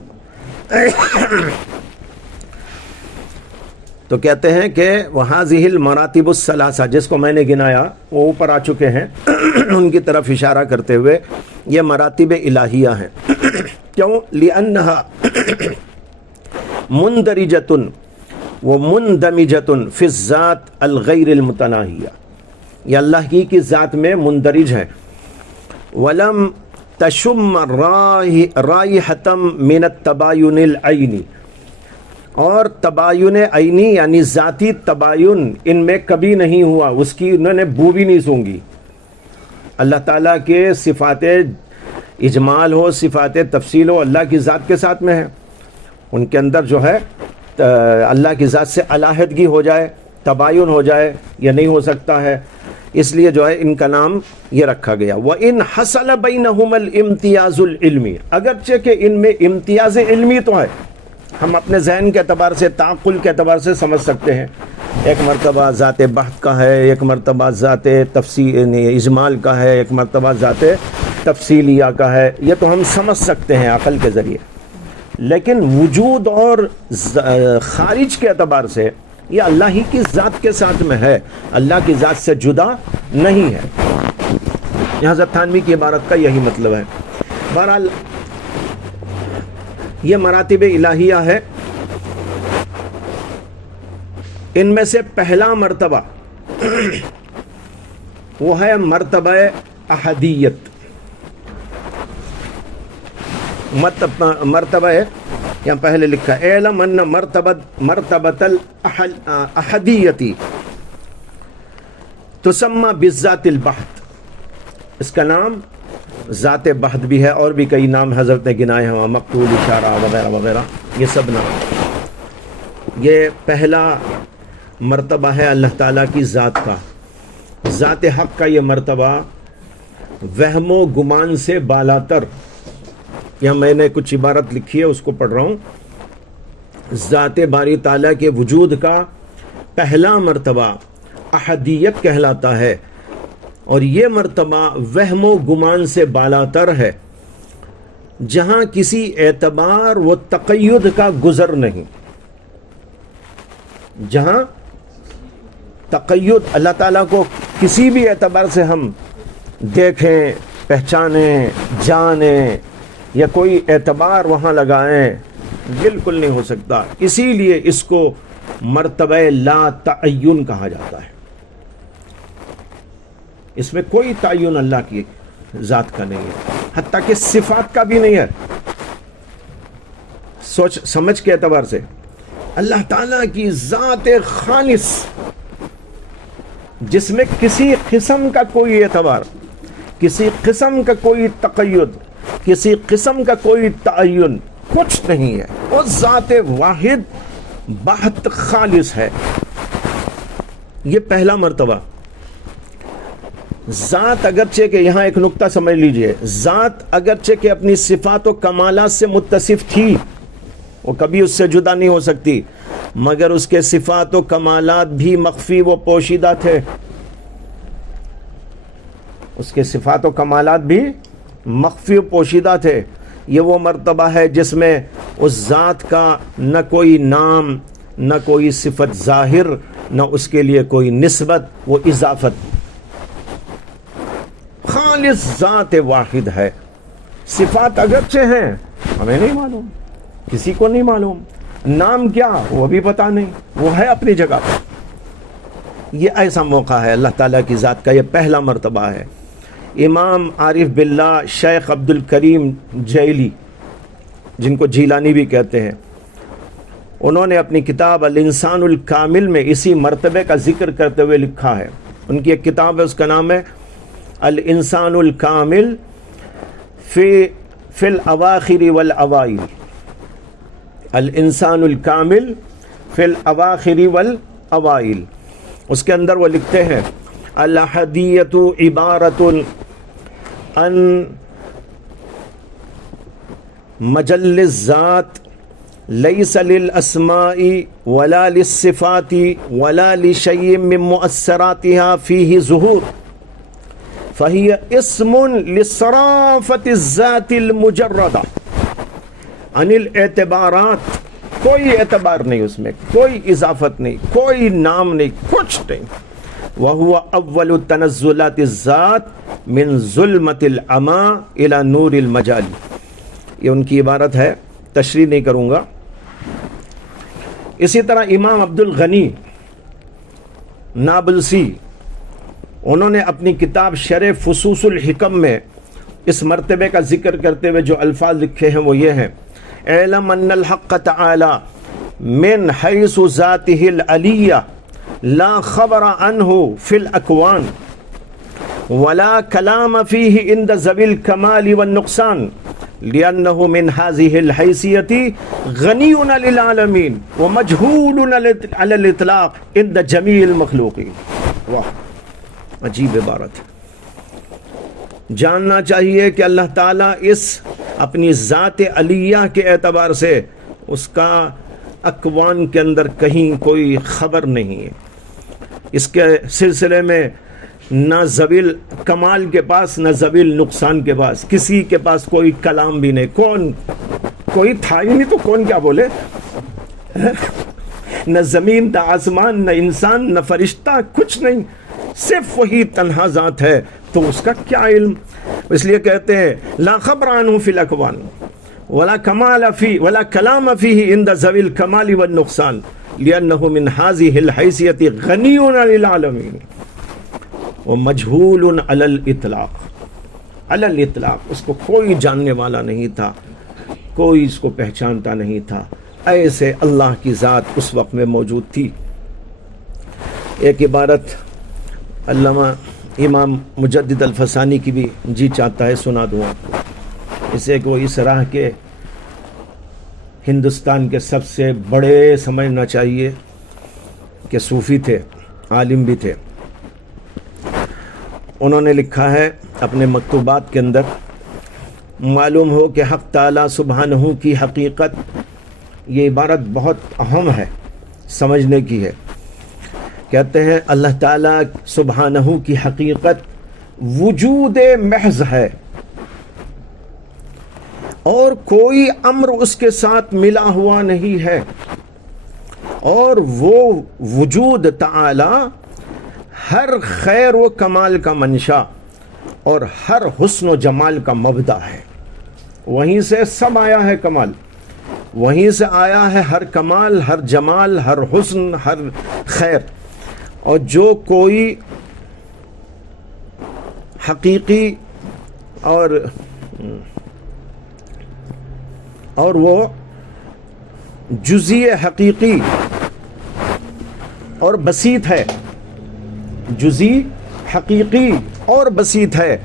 تو کہتے ہیں کہ وَهَذِهِ الْمَرَاتِبُ الثَّلَاثَةِ، جس کو میں نے گنایا وہ اوپر آ چکے ہیں، ان کی طرف اشارہ کرتے ہوئے یہ مراتب الہیہ ہیں. کیوں؟ لِأَنَّهَا مندرجۃ ومندمجۃ فی الذات الغیر المتناہیہ. یہ اللہ کی ذات میں مندرج ہے. ولم تشم رائحۃ من التباین العینی، اور تباین عینی یعنی ذاتی تباین ان میں کبھی نہیں ہوا، اس کی انہوں نے بو بھی نہیں سونگی. اللہ تعالیٰ کے صفات اجمال ہو، صفات تفصیل ہو، اللہ کی ذات کے ساتھ میں ہے. ان کے اندر جو ہے اللہ کی ذات سے علیحدگی ہو جائے، تباین ہو جائے، یہ نہیں ہو سکتا ہے. اس لیے جو ہے ان کا نام یہ رکھا گیا. وَإِنْ حَصَلَ بَيْنَهُمَا الْإِمْتِيَازُ الْعِلْمِ، اگرچہ کہ ان میں امتیاز علمی تو ہے، ہم اپنے ذہن کے اعتبار سے، تعقل کے اعتبار سے سمجھ سکتے ہیں. ایک مرتبہ ذات بحث کا ہے، ایک مرتبہ ذات تفصیل اجمال کا ہے، ایک مرتبہ ذات تفصیلیہ کا ہے. یہ تو ہم سمجھ سکتے ہیں عقل کے ذریعے، لیکن وجود اور خارج کے اعتبار سے یہ اللہ ہی کی ذات کے ساتھ میں ہے، اللہ کی ذات سے جدا نہیں ہے. یہ حضرت تھانوی کی عبارت کا یہی مطلب ہے. بہرحال یہ مراتب الہیہ ہے. ان میں سے پہلا مرتبہ وہ ہے مرتبہ احدیت. مرتبہ ہے یہاں پہلے لکھا اعلم ان مرتبۃ الاحدیتی تسمى بالذات البحت. اس کا نام ذات بحت بھی ہے، اور بھی کئی نام حضرت نے گنائے ہیں، مقتول، اشارہ وغیرہ وغیرہ، یہ سب نام. یہ پہلا مرتبہ ہے اللہ تعالیٰ کی ذات کا. ذات حق کا یہ مرتبہ وہم و گمان سے بالاتر. یہاں میں نے کچھ عبارت لکھی ہے، اس کو پڑھ رہا ہوں. ذات باری تعالیٰ کے وجود کا پہلا مرتبہ احدیت کہلاتا ہے، اور یہ مرتبہ وہم و گمان سے بالاتر ہے، جہاں کسی اعتبار و تقید کا گزر نہیں. جہاں تقید، اللہ تعالیٰ کو کسی بھی اعتبار سے ہم دیکھیں، پہچانیں، جانیں یا کوئی اعتبار وہاں لگائیں، بالکل نہیں ہو سکتا. اسی لیے اس کو مرتبہ لا تعین کہا جاتا ہے. اس میں کوئی تعین اللہ کی ذات کا نہیں ہے، حتیٰ کہ صفات کا بھی نہیں ہے. سوچ سمجھ کے اعتبار سے اللہ تعالیٰ کی ذات خالص، جس میں کسی قسم کا کوئی اعتبار، کسی قسم کا کوئی تقید، کسی قسم کا کوئی تعین کچھ نہیں ہے. وہ ذات واحد بحت خالص ہے. یہ پہلا مرتبہ. ذات اگرچہ کہ یہاں ایک نقطہ سمجھ لیجئے، ذات اگرچہ کہ اپنی صفات و کمالات سے متصف تھی، وہ کبھی اس سے جدا نہیں ہو سکتی، مگر اس کے صفات و کمالات بھی مخفی و پوشیدہ تھے. اس کے صفات و کمالات بھی مخفی و پوشیدہ تھے. یہ وہ مرتبہ ہے جس میں اس ذات کا نہ کوئی نام، نہ کوئی صفت ظاہر، نہ اس کے لیے کوئی نسبت و اضافت. خالص ذات واحد ہے. صفات اگرچہ ہیں، ہمیں نہیں معلوم، کسی کو نہیں معلوم. نام کیا وہ بھی پتہ نہیں، وہ ہے اپنی جگہ. یہ ایسا موقع ہے اللہ تعالیٰ کی ذات کا. یہ پہلا مرتبہ ہے. امام عارف باللہ شیخ عبد الکریم جیلی، جن کو جیلانی بھی کہتے ہیں، انہوں نے اپنی کتاب الانسان الکامل میں اسی مرتبے کا ذکر کرتے ہوئے لکھا ہے. ان کی ایک کتاب ہے، اس کا نام ہے الانسان الکامل فی الاواخر والاوائل. الانسان الکامل فی الاواخر والاوائل. اس کے اندر وہ لکھتے ہیں الاحدیت عبارت عن مجل الذات لیس للاسماء ولا للصفات ولا لشیء من مؤثراتها فیہ ظہور فہی اسم لصرافت الذات المجردہ عن الاعتبارات. کوئی اعتبار نہیں اس میں، کوئی اضافت نہیں، کوئی نام نہیں، کچھ نہیں. وَهُوَ أَوَّلُ تَنَزُّلَاتِ الذَّاتِ مِنْ ظُلْمَةِ الْعَمَى إِلَى نُورِ الْمَجَالِ. یہ ان کی عبارت ہے، تشریح نہیں کروں گا. اسی طرح امام عبد الغنی نابلسی، انہوں نے اپنی کتاب شرح فصوص الحکم میں اس مرتبے کا ذکر کرتے ہوئے جو الفاظ لکھے ہیں وہ یہ ہیں: اعلم ان الحق تعالی من حیث ذاته العلیہ لا خبر عنہ فی الاکوان ولا کلام فیہ عند ذوی الکمال والنقصان لأنه من هذه الحیثیت غنی عن العالمین ومجہول علی الاطلاق عند جمیع المخلوقین. واہ، عجیب عبارت ہے۔ جاننا چاہیے کہ اللہ تعالیٰ اس اپنی ذات علیہ کے اعتبار سے اس کا اکوان کے اندر کہیں کوئی خبر نہیں ہے۔ اس کے سلسلے میں نہ ذویل کمال کے پاس نہ ذویل نقصان کے پاس کسی کے پاس کوئی کلام بھی نہیں۔ کون کوئی تھا ہی نہیں تو کون کیا بولے؟ نہ زمین نہ آسمان نہ انسان نہ فرشتہ، کچھ نہیں، صرف وہی تنہا ذات ہے، تو اس کا کیا علم؟ اس لیے کہتے ہیں لا خبر عنہ فی الاکوان ولا کمال فی ولا کلام فیہ عند ذوی الکمال والنقصان لأنہ من هذه الحیثیت غنی عن العالمین ومجہول علی الاطلاق، اس کو کوئی جاننے والا نہیں تھا، کوئی اس کو پہچانتا نہیں تھا، ایسے اللہ کی ذات اس وقت میں موجود تھی۔ ایک عبارت علامہ امام مجدد الفسانی کی بھی جی چاہتا ہے سنا دوں آپ کو، اسے کہ وہ اس راہ کے ہندوستان کے سب سے بڑے سمجھنا چاہیے کہ صوفی تھے، عالم بھی تھے۔ انہوں نے لکھا ہے اپنے مکتوبات کے اندر، معلوم ہو کہ حق تعالیٰ سبحانہ کی حقیقت، یہ عبارت بہت اہم ہے، سمجھنے کی ہے۔ کہتے ہیں اللہ تعالیٰ سبحانہ کی حقیقت وجود محض ہے اور کوئی امر اس کے ساتھ ملا ہوا نہیں ہے، اور وہ وجود تعالی ہر خیر و کمال کا منشا اور ہر حسن و جمال کا مبدا ہے۔ وہیں سے سب آیا ہے کمال، وہیں سے آیا ہے ہر کمال، ہر جمال، ہر حسن، ہر خیر۔ اور جو کوئی حقیقی اور وہ جزئی حقیقی اور بسیط ہے، جزئی حقیقی اور بسیط ہے،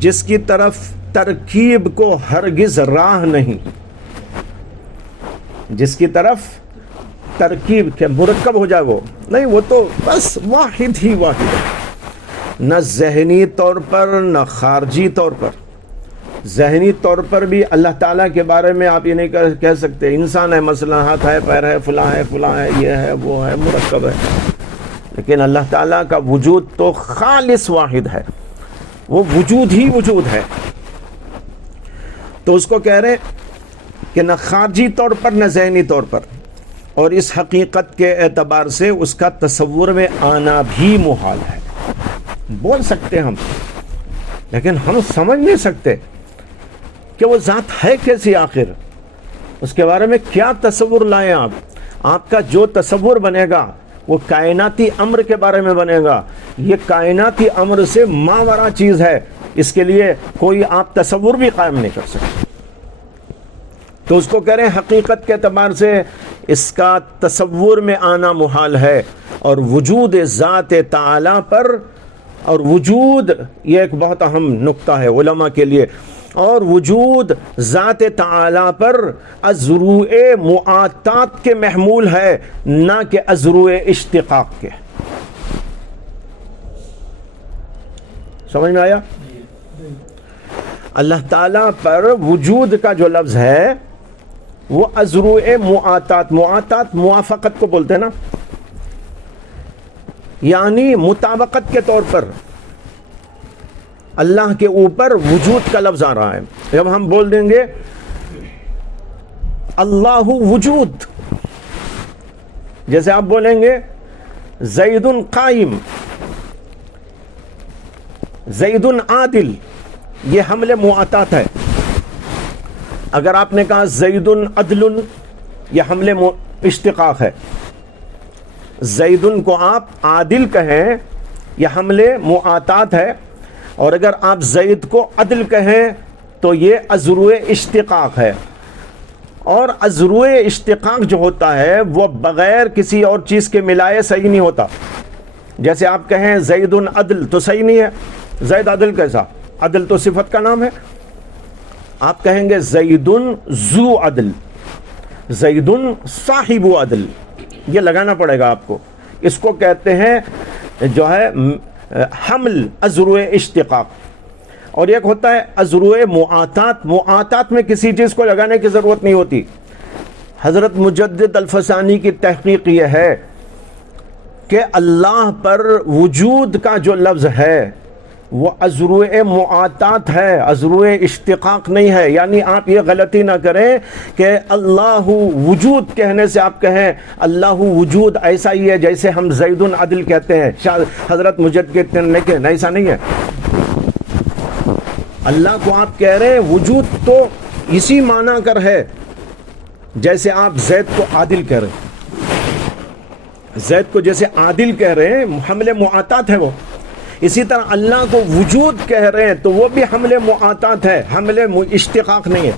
جس کی طرف ترکیب کو ہرگز راہ نہیں، جس کی طرف ترکیب کے مرکب ہو جائے وہ نہیں، وہ تو بس واحد ہی واحد ہے، نہ ذہنی طور پر نہ خارجی طور پر۔ ذہنی طور پر بھی اللہ تعالیٰ کے بارے میں آپ یہ نہیں کہہ سکتے انسان ہے، مثلا ہاتھ ہے، پیر ہے، فلاں ہے، فلاں ہے، یہ ہے، وہ ہے، مرکب ہے، لیکن اللہ تعالیٰ کا وجود تو خالص واحد ہے، وہ وجود ہی وجود ہے۔ تو اس کو کہہ رہے کہ نہ خارجی طور پر نہ ذہنی طور پر، اور اس حقیقت کے اعتبار سے اس کا تصور میں آنا بھی محال ہے۔ بول سکتے ہم، لیکن ہم سمجھ نہیں سکتے کہ وہ ذات ہے کیسی، آخر اس کے بارے میں کیا تصور لائیں آپ کا جو تصور بنے گا وہ کائناتی امر کے بارے میں بنے گا، یہ کائناتی امر سے ماورا چیز ہے، اس کے لیے کوئی آپ تصور بھی قائم نہیں کر سکتے۔ تو اس کو کہہ رہے ہیں حقیقت کے اعتبار سے اس کا تصور میں آنا محال ہے، اور وجود ذات تعالی پر، اور وجود یہ ایک بہت اہم نقطہ ہے علماء کے لیے، اور وجود ذات تعالی پر ازروع معاطات کے محمول ہے، نہ کہ ازروع اشتقاق کے۔ سمجھ میں آیا؟ اللہ تعالیٰ پر وجود کا جو لفظ ہے وہ ازروع معاطات، معاطات موافقت کو بولتے ہیں نا، یعنی مطابقت کے طور پر اللہ کے اوپر وجود کا لفظ آ رہا ہے۔ جب ہم بول دیں گے اللہ وجود، جیسے آپ بولیں گے زید قائم، زید عادل، یہ حمل معاطات ہے۔ اگر آپ نے کہا زید عدل، یہ حمل اشتقاق ہے۔ زید کو آپ عادل کہیں، یہ حمل معاطات ہے، اور اگر آپ زید کو عدل کہیں تو یہ ازروع اشتقاق ہے۔ اور ازروع اشتقاق جو ہوتا ہے وہ بغیر کسی اور چیز کے ملائے صحیح نہیں ہوتا۔ جیسے آپ کہیں زید عدل تو صحیح نہیں ہے، زید عدل کیسا؟ عدل تو صفت کا نام ہے۔ آپ کہیں گے زید ذو عدل، زید صاحب عدل، یہ لگانا پڑے گا آپ کو۔ اس کو کہتے ہیں جو ہے حمل ازروع اشتقاق، اور ایک ہوتا ہے ازروع معاطات. معاطات میں کسی چیز کو لگانے کی ضرورت نہیں ہوتی. حضرت مجدد الفسانی کی تحقیق یہ ہے کہ اللہ پر وجود کا جو لفظ ہے وہ ازروع معاطات ہے، ازروع اشتقاق نہیں ہے. یعنی آپ یہ غلطی نہ کریں کہ اللہ وجود کہنے سے آپ کہیں اللہ وجود ایسا ہی ہے جیسے ہم زید عدل کہتے ہیں. حضرت مجدد کہتے ہیں ایسا نہیں ہے. اللہ کو آپ کہہ رہے ہیں وجود تو اسی معنی کر ہے جیسے آپ زید کو عادل کہہ رہے ہیں. زید کو جیسے عادل کہہ رہے ہیں حمل معاطات ہے وہ، اسی طرح اللہ کو وجود کہہ رہے ہیں تو وہ بھی حمل معاطات ہے، حمل اشتقاق نہیں ہے.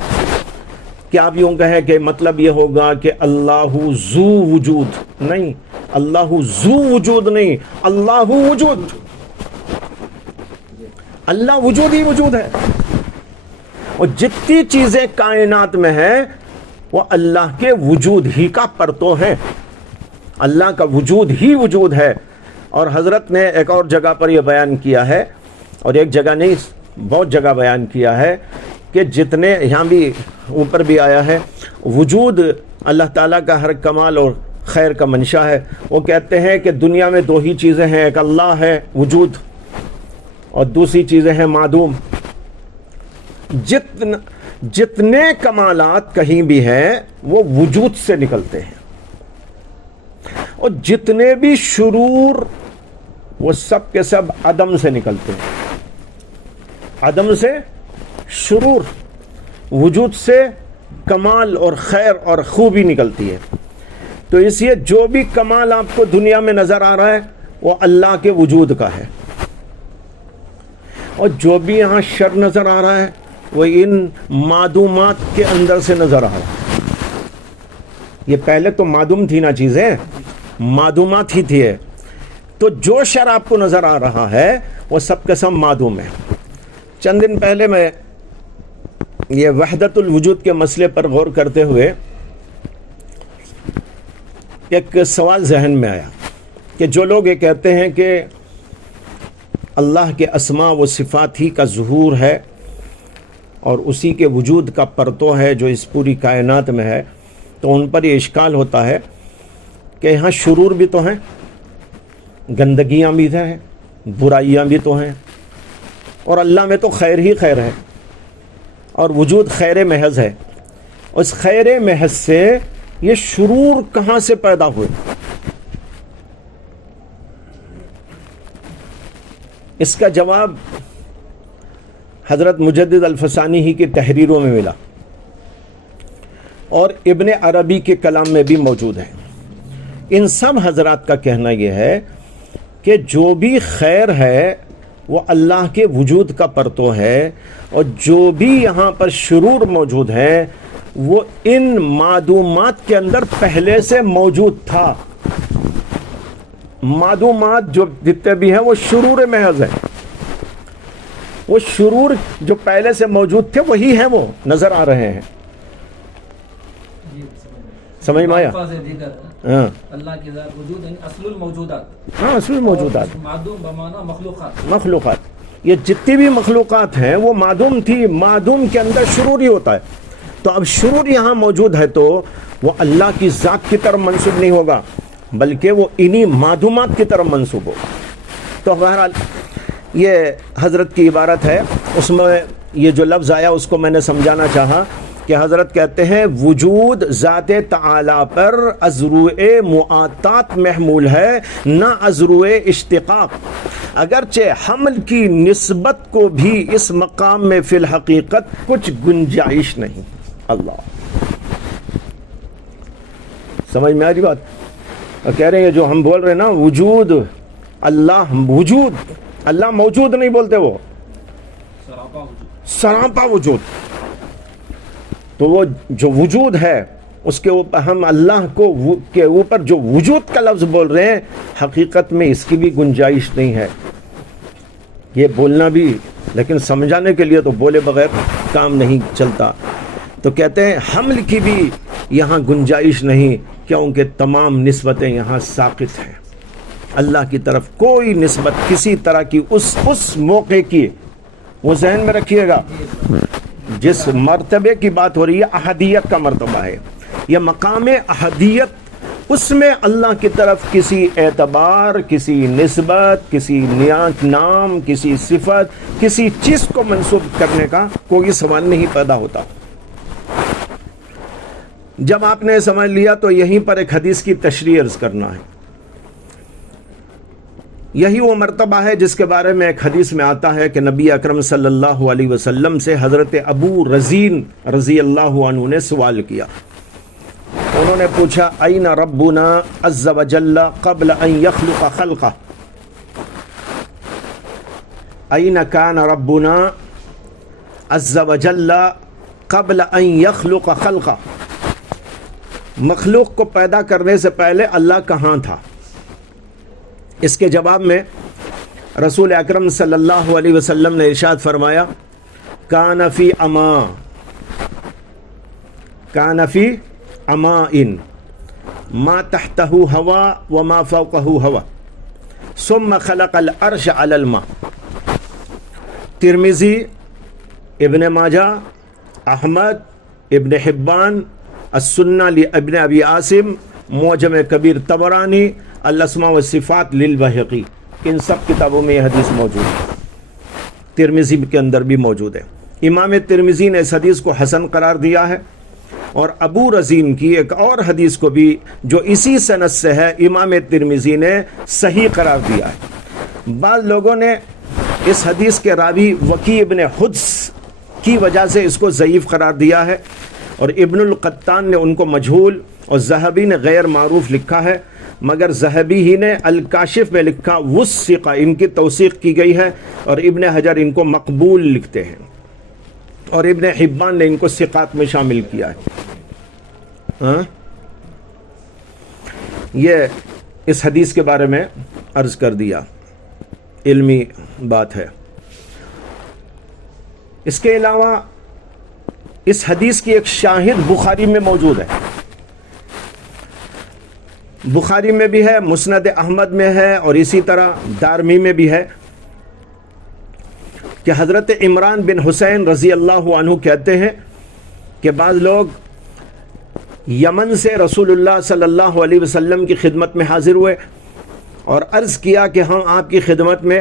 کہ آپ یوں کہیں کہ مطلب یہ ہوگا کہ اللہ ذو وجود، نہیں، اللہ ذو وجود نہیں، اللہ وجود. اللہ وجود ہی وجود ہے، اور جتنی چیزیں کائنات میں ہیں وہ اللہ کے وجود ہی کا پرتو ہیں، اللہ کا وجود ہی وجود ہے. اور حضرت نے ایک اور جگہ پر یہ بیان کیا ہے، اور ایک جگہ نہیں بہت جگہ بیان کیا ہے کہ جتنے یہاں بھی اوپر بھی آیا ہے وجود اللہ تعالیٰ کا ہر کمال اور خیر کا منشا ہے. وہ کہتے ہیں کہ دنیا میں دو ہی چیزیں ہیں، ایک اللہ ہے وجود اور دوسری چیزیں ہیں معدوم. جتنے کمالات کہیں بھی ہیں وہ وجود سے نکلتے ہیں، اور جتنے بھی شرور وہ سب کے سب عدم سے نکلتے ہیں. عدم سے شرور، وجود سے کمال اور خیر اور خوبی نکلتی ہے. تو اس لیے جو بھی کمال آپ کو دنیا میں نظر آ رہا ہے وہ اللہ کے وجود کا ہے، اور جو بھی یہاں شر نظر آ رہا ہے وہ ان معدومات کے اندر سے نظر آ رہا ہے. یہ پہلے تو معدوم تھی نا چیزیں، معدومات ہی تھی. تو جو شر آپ کو نظر آ رہا ہے وہ سب کے سب معدوم ہے. چند دن پہلے میں یہ وحدت الوجود کے مسئلے پر غور کرتے ہوئے ایک سوال ذہن میں آیا کہ جو لوگ یہ کہتے ہیں کہ اللہ کے اسماء و صفات ہی کا ظہور ہے اور اسی کے وجود کا پرتو ہے جو اس پوری کائنات میں ہے، تو ان پر یہ اشکال ہوتا ہے کہ یہاں شرور بھی تو ہیں، گندگیاں بھی ہیں، برائیاں بھی تو ہیں، اور اللہ میں تو خیر ہی خیر ہے، اور وجود خیر محض ہے. اس خیر محض سے یہ شرور کہاں سے پیدا ہوئے؟ اس کا جواب حضرت مجدد الفسانی ہی کی تحریروں میں ملا، اور ابن عربی کے کلام میں بھی موجود ہے. ان سب حضرات کا کہنا یہ ہے کہ جو بھی خیر ہے وہ اللہ کے وجود کا پرتو ہے، اور جو بھی یہاں پر شرور موجود ہے وہ ان معدومات کے اندر پہلے سے موجود تھا. معدومات جو جتنے بھی ہیں وہ شرور محض ہیں، وہ شرور جو پہلے سے موجود تھے وہی ہیں، وہ نظر آ رہے ہیں. سمجھ میں آیا؟ ہاں، اللہ کی ذات وجود یعنی اصل الموجودات. ہاں، اصل موجودات، معدوم بمعنی مخلوقات. مخلوقات، یہ جتنی بھی مخلوقات ہیں وہ معدوم تھی. معدوم کے اندر شرور ہی ہوتا ہے. تو اب شرور یہاں موجود ہے تو وہ اللہ کی ذات کی طرف منسوب نہیں ہوگا بلکہ وہ انہی معدومات کی طرف منسوب ہوگا. تو بہرحال یہ حضرت کی عبارت ہے، اس میں یہ جو لفظ آیا اس کو میں نے سمجھانا چاہا کہ حضرت کہتے ہیں وجود ذات تعالی پر ازروع معاطات محمول ہے، نہ ازروع اشتقاق. اگرچہ حمل کی نسبت کو بھی اس مقام میں فی الحقیقت کچھ گنجائش نہیں. اللہ، سمجھ میں آ رہی بات؟ اور کہہ رہے ہیں جو ہم بول رہے ہیں نا وجود، اللہ وجود، اللہ موجود نہیں بولتے، وہ سراپا وجود. تو وہ جو وجود ہے اس کے اوپر ہم اللہ کو کے اوپر جو وجود کا لفظ بول رہے ہیں حقیقت میں اس کی بھی گنجائش نہیں ہے. یہ بولنا بھی، لیکن سمجھانے کے لیے تو بولے بغیر کام نہیں چلتا. تو کہتے ہیں حمل کی بھی یہاں گنجائش نہیں کیونکہ تمام نسبتیں یہاں ساقط ہیں. اللہ کی طرف کوئی نسبت کسی طرح کی اس موقع کی، وہ ذہن میں رکھیے گا، جس مرتبے کی بات ہو رہی ہے احدیت کا مرتبہ ہے، یہ مقام احدیت، اس میں اللہ کی طرف کسی اعتبار، کسی نسبت، کسی نام، کسی صفت، کسی چیز کو منسوب کرنے کا کوئی سوال نہیں پیدا ہوتا۔ جب آپ نے سمجھ لیا تو یہیں پر ایک حدیث کی تشریح عرض کرنا ہے۔ یہی وہ مرتبہ ہے جس کے بارے میں ایک حدیث میں آتا ہے کہ نبی اکرم صلی اللہ علیہ وسلم سے حضرت ابو رزین رضی اللہ عنہ نے سوال کیا۔ انہوں نے پوچھا این ربنا عز وجل قبل ان یخلق خلقہ، این کان ربنا عز وجل قبل ان یخلق خلقہ، مخلوق کو پیدا کرنے سے پہلے اللہ کہاں تھا؟ اس کے جواب میں رسول اکرم صلی اللہ علیہ وسلم نے ارشاد فرمایا کان فی اما، کان فی امائن ما تحتہ ہوا وما فوقہ ہوا ثم خلق العرش علی الماء۔ ترمذی، ابن ماجہ، احمد، ابن حبان، السنہ لابن ابی عاصم، معجم کبیر طبرانی، الاسماء والصفات للبیہقی، ان سب کتابوں میں یہ حدیث موجود ہے، ترمذی کے اندر بھی موجود ہے۔ امام ترمذی نے اس حدیث کو حسن قرار دیا ہے، اور ابو رزین کی ایک اور حدیث کو بھی جو اسی سند سے ہے امام ترمذی نے صحیح قرار دیا ہے۔ بعض لوگوں نے اس حدیث کے راوی وکی ابن حدس کی وجہ سے اس کو ضعیف قرار دیا ہے، اور ابن القطان نے ان کو مجہول، اور ذہبی نے غیر معروف لکھا ہے، مگر ذہبی ہی نے الکاشف میں لکھا وثق، ان کی توثیق کی گئی ہے، اور ابن حجر ان کو مقبول لکھتے ہیں، اور ابن حبان نے ان کو ثقات میں شامل کیا ہے۔ یہ اس حدیث کے بارے میں عرض کر دیا، علمی بات ہے۔ اس کے علاوہ اس حدیث کی ایک شاہد بخاری میں موجود ہے، بخاری میں بھی ہے، مسند احمد میں ہے، اور اسی طرح دارمی میں بھی ہے، کہ حضرت عمران بن حسین رضی اللہ عنہ کہتے ہیں کہ بعض لوگ یمن سے رسول اللہ صلی اللہ علیہ وسلم کی خدمت میں حاضر ہوئے اور عرض کیا کہ ہم آپ کی خدمت میں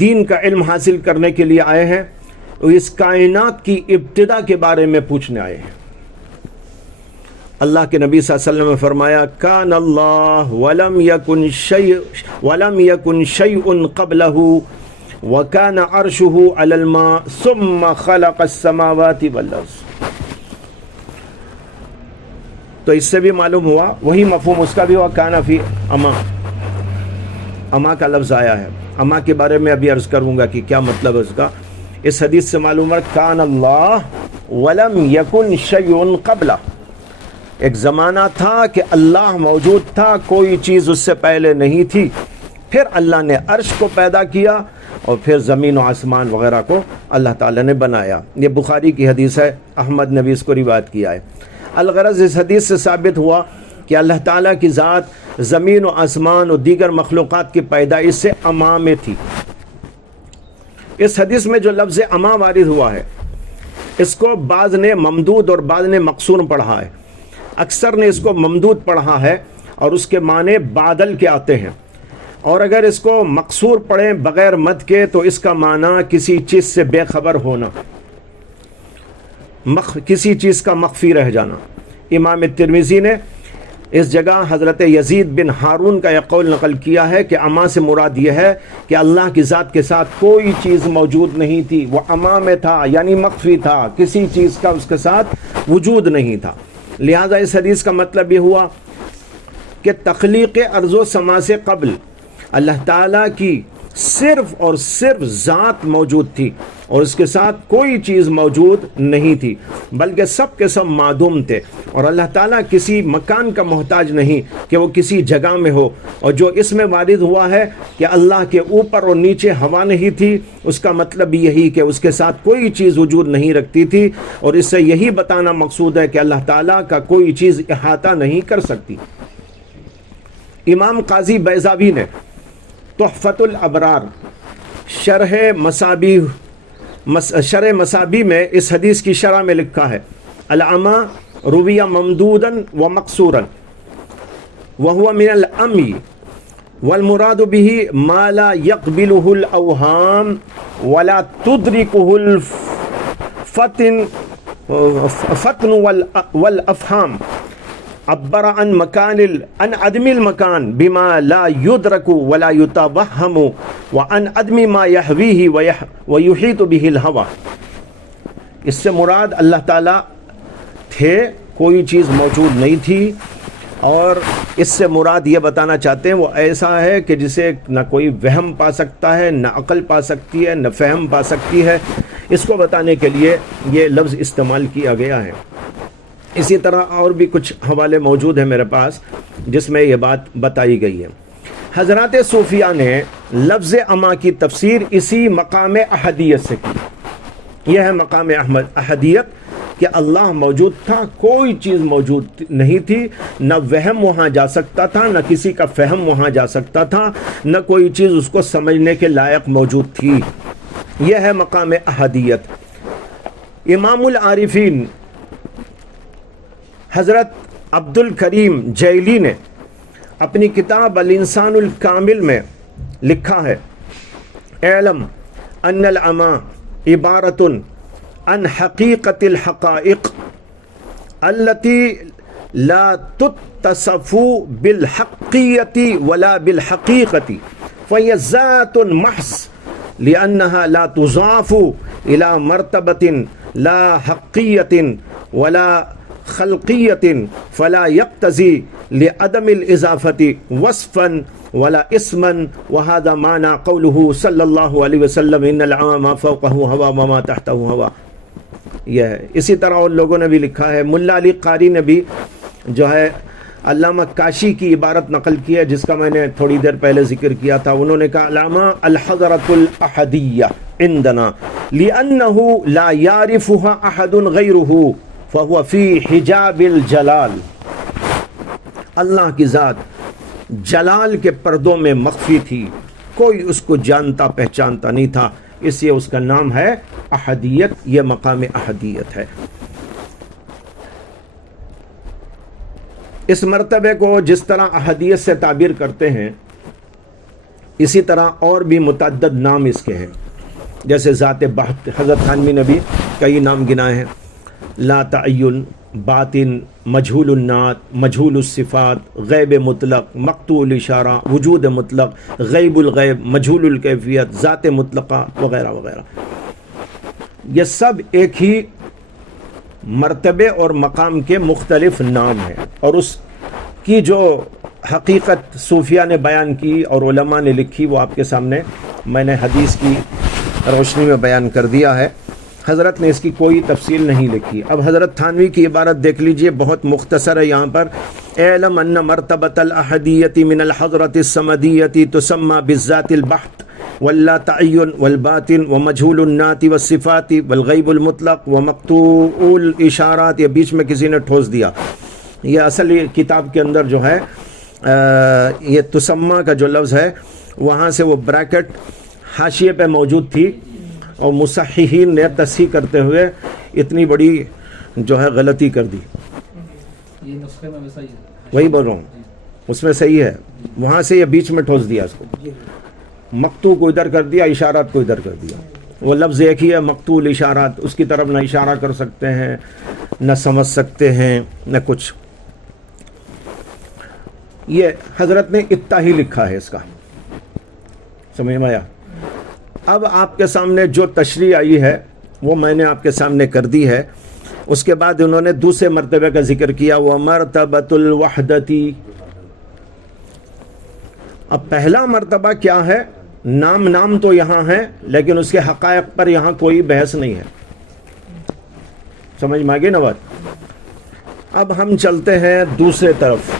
دین کا علم حاصل کرنے کے لیے آئے ہیں، اور اس کائنات کی ابتدا کے بارے میں پوچھنے آئے ہیں۔ اللہ کے نبی صلی اللہ علیہ وسلم نے فرمایا کان اللہ ولم یکن شیء قبلہ وَكَانَ عَرْشُهُ عَلَى الْمَاءِ ثُمَّ خَلَقَ السَّمَاوَاتِ وَالْأَرْضَ۔ تو اس سے بھی معلوم ہوا، وہی مفہوم اس کا بھی ہوا، کانا فی اما، اما کا لفظ آیا ہے۔ اما کے بارے میں ابھی عرض کروں گا کہ کیا مطلب ہے اس کا۔ اس حدیث سے معلوم ہے کان اللہ ولم یکن شیء قبلہ، ایک زمانہ تھا کہ اللہ موجود تھا، کوئی چیز اس سے پہلے نہیں تھی، پھر اللہ نے عرش کو پیدا کیا، اور پھر زمین و آسمان وغیرہ کو اللہ تعالیٰ نے بنایا۔ یہ بخاری کی حدیث ہے، احمد نے بھی اس کو روایت کیا ہے۔ الغرض اس حدیث سے ثابت ہوا کہ اللہ تعالیٰ کی ذات زمین و آسمان اور دیگر مخلوقات کی پیدائش سے اما میں تھی۔ اس حدیث میں جو لفظ اما وارد ہوا ہے، اس کو بعض نے ممدود اور بعض نے مقصور پڑھا ہے۔ اکثر نے اس کو ممدود پڑھا ہے، اور اس کے معنی بادل کے آتے ہیں، اور اگر اس کو مقصور پڑھیں بغیر مد کے تو اس کا معنی کسی چیز سے بے خبر ہونا، کسی چیز کا مخفی رہ جانا۔ امام ترمذی نے اس جگہ حضرت یزید بن ہارون کا یہ قول نقل کیا ہے کہ اما سے مراد یہ ہے کہ اللہ کی ذات کے ساتھ کوئی چیز موجود نہیں تھی، وہ اما میں تھا، یعنی مخفی تھا، کسی چیز کا اس کے ساتھ وجود نہیں تھا۔ لہذا اس حدیث کا مطلب یہ ہوا کہ تخلیق ارض و سما سے قبل اللہ تعالیٰ کی صرف اور صرف ذات موجود تھی، اور اس کے ساتھ کوئی چیز موجود نہیں تھی، بلکہ سب کے سب معدوم تھے، اور اللہ تعالیٰ کسی مکان کا محتاج نہیں کہ وہ کسی جگہ میں ہو۔ اور جو اس میں وارد ہوا ہے کہ اللہ کے اوپر اور نیچے ہوا نہیں تھی، اس کا مطلب یہی کہ اس کے ساتھ کوئی چیز وجود نہیں رکھتی تھی، اور اس سے یہی بتانا مقصود ہے کہ اللہ تعالیٰ کا کوئی چیز احاطہ نہیں کر سکتی۔ امام قاضی بیضاوی نے تحفۃ الابرار شرح مصابیح میں اس حدیث کی شرح میں لکھا ہے العمی رویہ ممدودا و مقصورا وهو من العمی والمراد به ما لا يقبله الاوهام ولا تدركه الفتن والافهام عبر عن عدم المكان بما لا يدرك ولا يتوهم وعن عدم ما يحويه ويحيط به الهوى. اس سے مراد اللہ تعالیٰ تھے، کوئی چیز موجود نہیں تھی، اور اس سے مراد یہ بتانا چاہتے ہیں وہ ایسا ہے کہ جسے نہ کوئی وہم پا سکتا ہے، نہ عقل پا سکتی ہے، نہ فہم پا سکتی ہے. اس کو بتانے کے لیے یہ لفظ استعمال کیا گیا ہے. اسی طرح اور بھی کچھ حوالے موجود ہیں میرے پاس جس میں یہ بات بتائی گئی ہے. حضرات صوفیہ نے لفظ اما کی تفسیر اسی مقام احدیت سے کی. یہ ہے مقام احدیت کہ اللہ موجود تھا، کوئی چیز موجود نہیں تھی، نہ وہم وہاں جا سکتا تھا، نہ کسی کا فہم وہاں جا سکتا تھا، نہ کوئی چیز اس کو سمجھنے کے لائق موجود تھی. یہ ہے مقام احدیت. امام العارفین حضرت عبد الکریم جیلی نے اپنی کتاب الانسان الکامل میں لکھا ہے اعلم ان العما عبارت عن حقیقت الحقائق التي لا تتصف بالحقیت ولا بالحقیقت فهي ذات محض لأنها لا تضاف إلى مرتبة لا حقیت ولا خلقیت فلا يقتضي لعدم الإضافة وصفا ولا اسما وهذا معنى قوله صلی اللہ علیہ وسلم ان العام ما فوقه هوا وما تحته هوا. یہ ہے. اسی طرح اور لوگوں نے بھی لکھا ہے. ملا علی قاری نے بھی جو ہے علامہ کاشی کی عبارت نقل کی ہے جس کا میں نے تھوڑی دیر پہلے ذکر کیا تھا. انہوں نے کہا علامہ الحضرۃ الاحدیہ عندنا لأنه لا يعرفها احد غیره فهو فی حجاب الجلال. اللہ کی ذات جلال کے پردوں میں مخفی تھی، کوئی اس کو جانتا پہچانتا نہیں تھا، اس لیے اس کا نام ہے احدیت. یہ مقام احدیت ہے. اس مرتبے کو جس طرح احدیت سے تعبیر کرتے ہیں اسی طرح اور بھی متعدد نام اس کے ہیں. جیسے ذات بحت حضرت تھانوی نے بھی کئی نام گنائے ہیں. لا تعین، باطن، مجہول النات، مجہول الصفات، غیب مطلق، مقطوع الاشارہ، وجود مطلق، غیب الغیب، مجہول الکیفیت، ذات مطلقہ وغیرہ وغیرہ. یہ سب ایک ہی مرتبے اور مقام کے مختلف نام ہیں، اور اس کی جو حقیقت صوفیہ نے بیان کی اور علماء نے لکھی وہ آپ کے سامنے میں نے حدیث کی روشنی میں بیان کر دیا ہے. حضرت نے اس کی کوئی تفصیل نہیں لکھی. اب حضرت تھانوی کی عبارت دیکھ لیجئے، بہت مختصر ہے. یہاں پر اعلم ان مرتبۃ الاحدیۃ من الحضرۃ الصمدیۃ تسمى بالذات البحت واللا تعین والباطن ومجہول النات والصفات والغیب المطلق ومقطوع الاشارات. یہ بیچ میں کسی نے ٹھوس دیا. یہ اصل کتاب کے اندر جو ہے یہ تسمہ کا جو لفظ ہے وہاں سے وہ بریکٹ حاشیے پہ موجود تھی اور مصححین نے تصحیح کرتے ہوئے اتنی بڑی جو ہے غلطی کر دی. یہ نسخے میں ویسا ہی ہے، وہی بول رہا ہوں، اس میں صحیح ہے. وہاں سے یہ بیچ میں ٹھوس دیا، اس کو مقطوع کو ادھر کر دیا، اشارات کو ادھر کر دیا. وہ لفظ ایک ہی ہے مقطوع الاشارات، اس کی طرف نہ اشارہ کر سکتے ہیں، نہ سمجھ سکتے ہیں، نہ کچھ. یہ حضرت نے اتنا ہی لکھا ہے اس کا، سمجھ میں آیا. اب آپ کے سامنے جو تشریح آئی ہے وہ میں نے آپ کے سامنے کر دی ہے. اس کے بعد انہوں نے دوسرے مرتبے کا ذکر کیا، وہ مرتبۃ الوحدتی. اب پہلا مرتبہ کیا ہے؟ نام تو یہاں ہے لیکن اس کے حقائق پر یہاں کوئی بحث نہیں ہے. سمجھ میں آ گئی نا بات. اب ہم چلتے ہیں دوسرے طرف.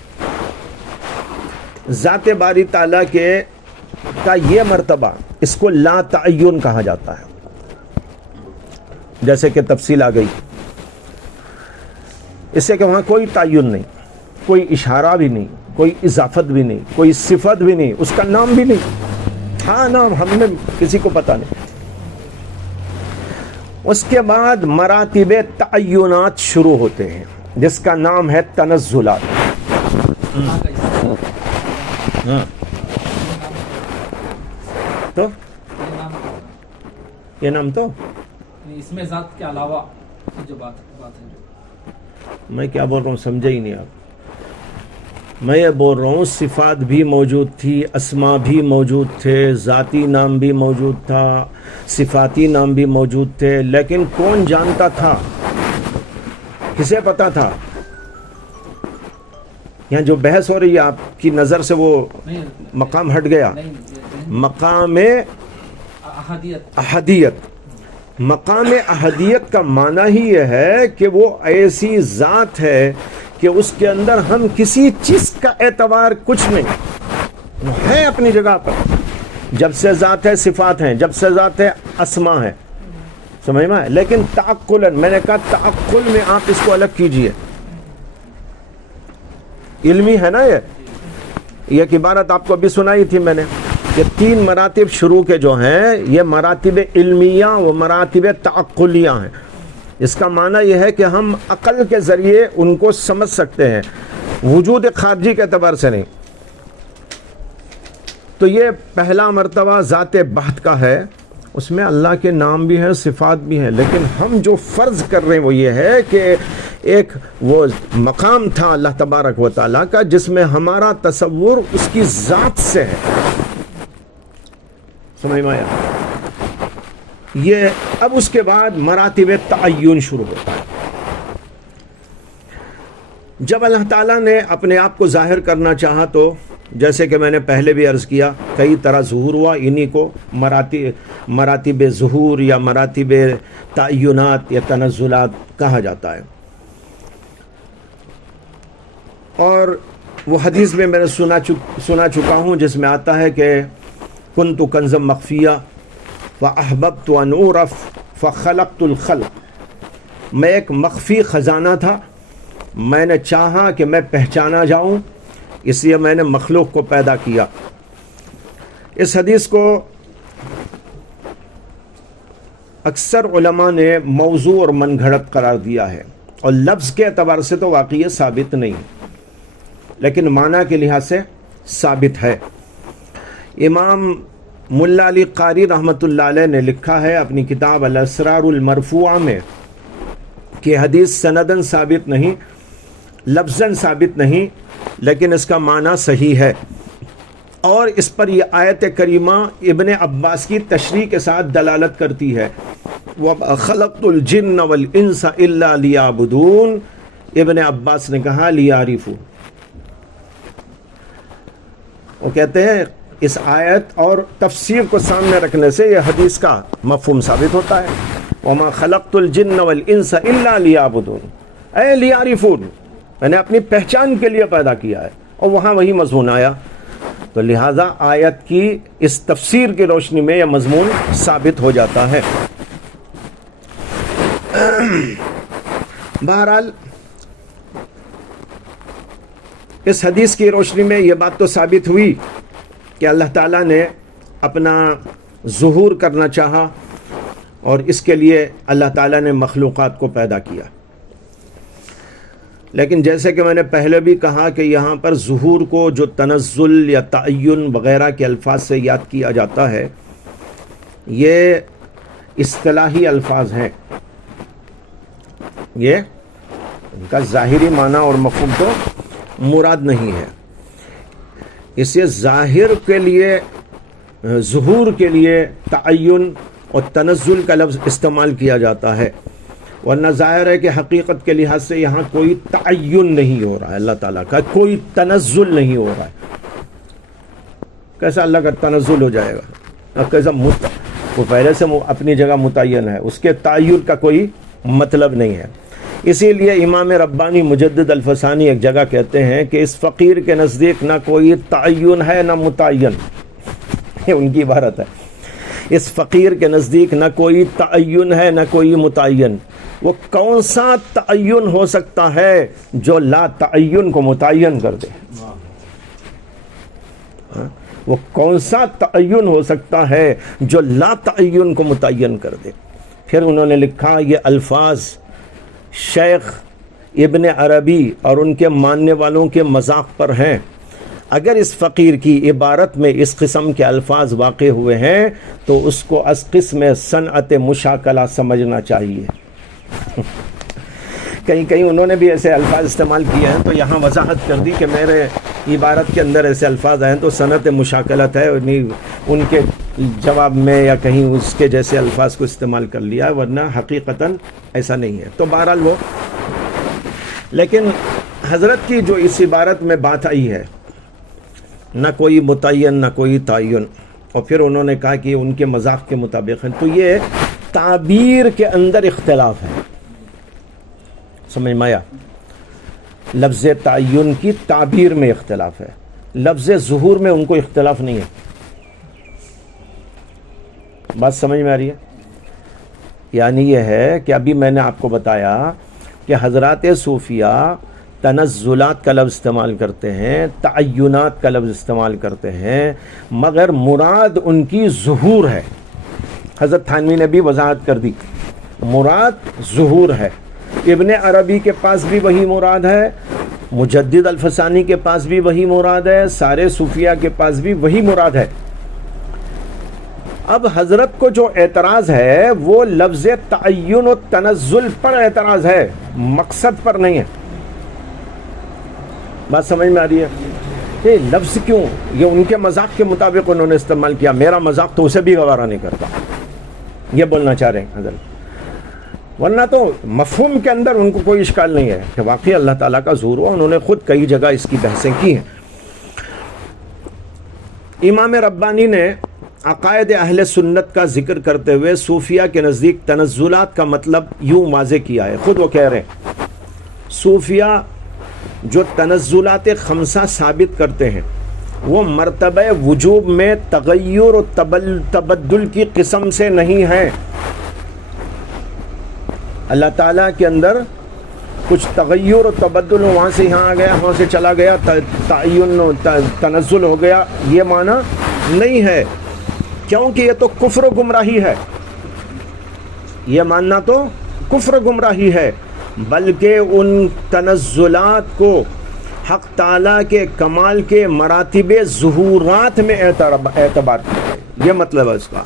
ذات باری تعالیٰ کا یہ مرتبہ اس کو لا تعین کہا جاتا ہے، جیسے کہ تفصیل آ گئی. اس سے کہ وہاں کوئی تعین نہیں، کوئی اشارہ بھی نہیں، کوئی اضافت بھی نہیں، کوئی صفت بھی نہیں، اس کا نام بھی نہیں، ہاں نام ہم نے کسی کو پتا نہیں۔ اس کے بعد مراتب تعینات شروع ہوتے ہیں جس کا نام ہے تنزلات۔ تو یہ نام تو اس میں ذات کے علاوہ جو بات ہے، میں کیا بول رہا ہوں سمجھے ہی نہیں آپ۔ میں یہ بول رہا ہوں صفات بھی موجود تھی، اسما بھی موجود تھے، ذاتی نام بھی موجود تھا، صفاتی نام بھی موجود تھے، لیکن کون جانتا تھا؟ کسے پتا تھا؟ یہاں جو بحث ہو رہی ہے آپ کی نظر سے وہ مقام ہٹ گیا، مقام احدیت۔ مقام احدیت کا معنی ہی یہ ہے کہ وہ ایسی ذات ہے کہ اس کے اندر ہم کسی چیز کا اعتبار کچھ نہیں، وہ ہے اپنی جگہ پر۔ جب سے ذات ہے صفات ہیں، جب سے ذات ہے اسما ہے، سمجھ میں آئے؟ لیکن تعقل، میں نے کہا تعقل میں آپ اس کو الگ کیجئے، علمی ہے نا یہ ایک عبارت آپ کو ابھی سنائی تھی میں نے کہ 3 مراتب شروع کے جو ہیں یہ مراتب علمیہ و مراتب تعقلیہ ہیں۔ اس کا معنی یہ ہے کہ ہم عقل کے ذریعے ان کو سمجھ سکتے ہیں، وجود خارجی کے اعتبار سے نہیں۔ تو یہ پہلا مرتبہ ذات بحت کا ہے، اس میں اللہ کے نام بھی ہیں، صفات بھی ہیں، لیکن ہم جو فرض کر رہے ہیں وہ یہ ہے کہ ایک وہ مقام تھا اللہ تبارک و تعالیٰ کا جس میں ہمارا تصور اس کی ذات سے ہے۔ سمجھ میں آیا؟ یہ اب اس کے بعد مراتب تعین شروع ہوتا ہے۔ جب اللہ تعالیٰ نے اپنے آپ کو ظاہر کرنا چاہا تو جیسے کہ میں نے پہلے بھی عرض کیا کئی طرح ظہور ہوا، انہی کو مراتب ظہور یا مراتب تعینات یا تنزلات کہا جاتا ہے۔ اور وہ حدیث میں نے سنا چکا ہوں جس میں آتا ہے کہ کنت کنزا مخفیہ فاحببت ان اعرف فخلقت الخلق، میں ایک مخفی خزانہ تھا، میں نے چاہا کہ میں پہچانا جاؤں، اس لیے میں نے مخلوق کو پیدا کیا۔ اس حدیث کو اکثر علماء نے موضوع اور من گھڑت قرار دیا ہے، اور لفظ کے اعتبار سے تو واقعی ثابت نہیں، لیکن معنی کے لحاظ سے ثابت ہے۔ امام ملا علی قاری رحمۃ اللہ علیہ نے لکھا ہے اپنی کتاب الاسرار المرفوعہ میں کہ حدیث سندن ثابت نہیں، لفظاً ثابت نہیں، لیکن اس کا معنی صحیح ہے، اور اس پر یہ آیت کریمہ ابن عباس کی تشریح کے ساتھ دلالت کرتی ہے۔ وَخَلَقْتُ الْجِنَّ وَالْإِنسَ إِلَّا لِيَعْبُدُونَ، ابن عباس نے کہا لِيَعْرِفُوا۔ وہ کہتے ہیں اس آیت اور تفسیر کو سامنے رکھنے سے یہ حدیث کا مفہوم ثابت ہوتا ہے۔ وَمَا خَلَقْتُ الْجِنَّ وَالْإِنسَ إِلَّا لِيَعْبُدُونَ، اے لیعرفون، میں نے اپنی پہچان کے لیے پیدا کیا ہے، اور وہاں وہی مضمون آیا، تو لہٰذا آیت کی اس تفسیر کی روشنی میں یہ مضمون ثابت ہو جاتا ہے۔ بہرحال اس حدیث کی روشنی میں یہ بات تو ثابت ہوئی کہ اللہ تعالیٰ نے اپنا ظہور کرنا چاہا، اور اس کے لیے اللہ تعالیٰ نے مخلوقات کو پیدا کیا۔ لیکن جیسے کہ میں نے پہلے بھی کہا کہ یہاں پر ظہور کو جو تنزل یا تعین وغیرہ کے الفاظ سے یاد کیا جاتا ہے، یہ اصطلاحی الفاظ ہیں، یہ ان کا ظاہری معنی اور مفہوم تو مراد نہیں ہے۔ اس لیے ظاہر کے لیے، ظہور کے لیے تعین اور تنزل کا لفظ استعمال کیا جاتا ہے، ورنہ ظاہر ہے کہ حقیقت کے لحاظ سے یہاں کوئی تعین نہیں ہو رہا ہے، اللہ تعالیٰ کا کوئی تنزل نہیں ہو رہا ہے۔ کیسا اللہ کا تنزل ہو جائے گا؟ کیسا وہ پہلے سے اپنی جگہ متعین ہے، اس کے تعین کا کوئی مطلب نہیں ہے۔ اسی لیے امام ربانی مجدد الفسانی ایک جگہ کہتے ہیں کہ اس فقیر کے نزدیک نہ کوئی تعین ہے نہ متعین، یہ ان کی عبارت ہے، اس فقیر کے نزدیک نہ کوئی تعین ہے نہ کوئی متعین۔ وہ کون سا تعین ہو سکتا ہے جو لا تعین کو متعین کر دے؟ وہ کون سا تعین ہو سکتا ہے جو لا تعین کو متعین کر دے؟ پھر انہوں نے لکھا یہ الفاظ شیخ ابن عربی اور ان کے ماننے والوں کے مذاق پر ہیں، اگر اس فقیر کی عبارت میں اس قسم کے الفاظ واقع ہوئے ہیں تو اس کو از قسم صنعت مشاکلہ سمجھنا چاہیے۔ کہیں انہوں نے بھی ایسے الفاظ استعمال کیے ہیں، تو یہاں وضاحت کر دی کہ میرے عبارت کے اندر ایسے الفاظ آئے ہیں تو صنعت مشاکلت ہے، ان کے جواب میں یا کہیں اس کے جیسے الفاظ کو استعمال کر لیا، ورنہ حقیقتاً ایسا نہیں ہے۔ تو بہرحال وہ، لیکن حضرت کی جو اس عبارت میں بات آئی ہے، نہ کوئی متعین نہ کوئی تعین، اور پھر انہوں نے کہا کہ ان کے مذاق کے مطابق ہیں، تو یہ تعبیر کے اندر اختلاف ہے۔ سمجھ میں آیا؟ لفظ تعین کی تعبیر میں اختلاف ہے، لفظ ظہور میں ان کو اختلاف نہیں ہے۔ بات سمجھ میں آ رہی ہے؟ یعنی یہ ہے کہ ابھی میں نے آپ کو بتایا کہ حضرات صوفیہ تنزلات کا لفظ استعمال کرتے ہیں، تعینات کا لفظ استعمال کرتے ہیں، مگر مراد ان کی ظہور ہے۔ حضرت تھانوی نے بھی وضاحت کر دی، مراد ظہور ہے۔ ابن عربی کے پاس بھی وہی مراد ہے، مجدد الفسانی کے پاس بھی وہی مراد ہے، سارے صوفیہ کے پاس بھی وہی مراد ہے۔ اب حضرت کو جو اعتراض ہے وہ لفظ تعین و تنزل پر اعتراض ہے، مقصد پر نہیں ہے۔ بات سمجھ میں آ رہی ہے؟ یہ لفظ کیوں؟ یہ ان کے مذاق کے مطابق انہوں نے استعمال کیا، میرا مذاق تو اسے بھی گوارا نہیں کرتا، یہ بولنا چاہ رہے ہیں حضرت۔ ورنہ تو مفہوم کے اندر ان کو کوئی اشکال نہیں ہے کہ واقعی اللہ تعالیٰ کا ظہور ہوا، انہوں نے خود کئی جگہ اس کی بحثیں کی ہیں۔ امام ربانی نے عقائد اہل سنت کا ذکر کرتے ہوئے صوفیہ کے نزدیک تنزلات کا مطلب یوں واضح کیا ہے، خود وہ کہہ رہے ہیں صوفیہ جو تنزلات خمسہ ثابت کرتے ہیں وہ مرتبہ وجوب میں تغیر و تبدل کی قسم سے نہیں ہے۔ اللہ تعالیٰ کے اندر کچھ تغیر و تبدل ہو، وہاں سے یہاں آ گیا، وہاں سے چلا گیا، تعین و تنزل ہو گیا، یہ معنی نہیں ہے، کیونکہ یہ تو کفر و گمراہی ہے، یہ ماننا تو کفر و گمراہی ہے، بلکہ ان تنزلات کو حق تعالیٰ کے کمال کے مراتب ظہورات میں اعتبار کیا ہے۔ یہ مطلب ہے اس کا،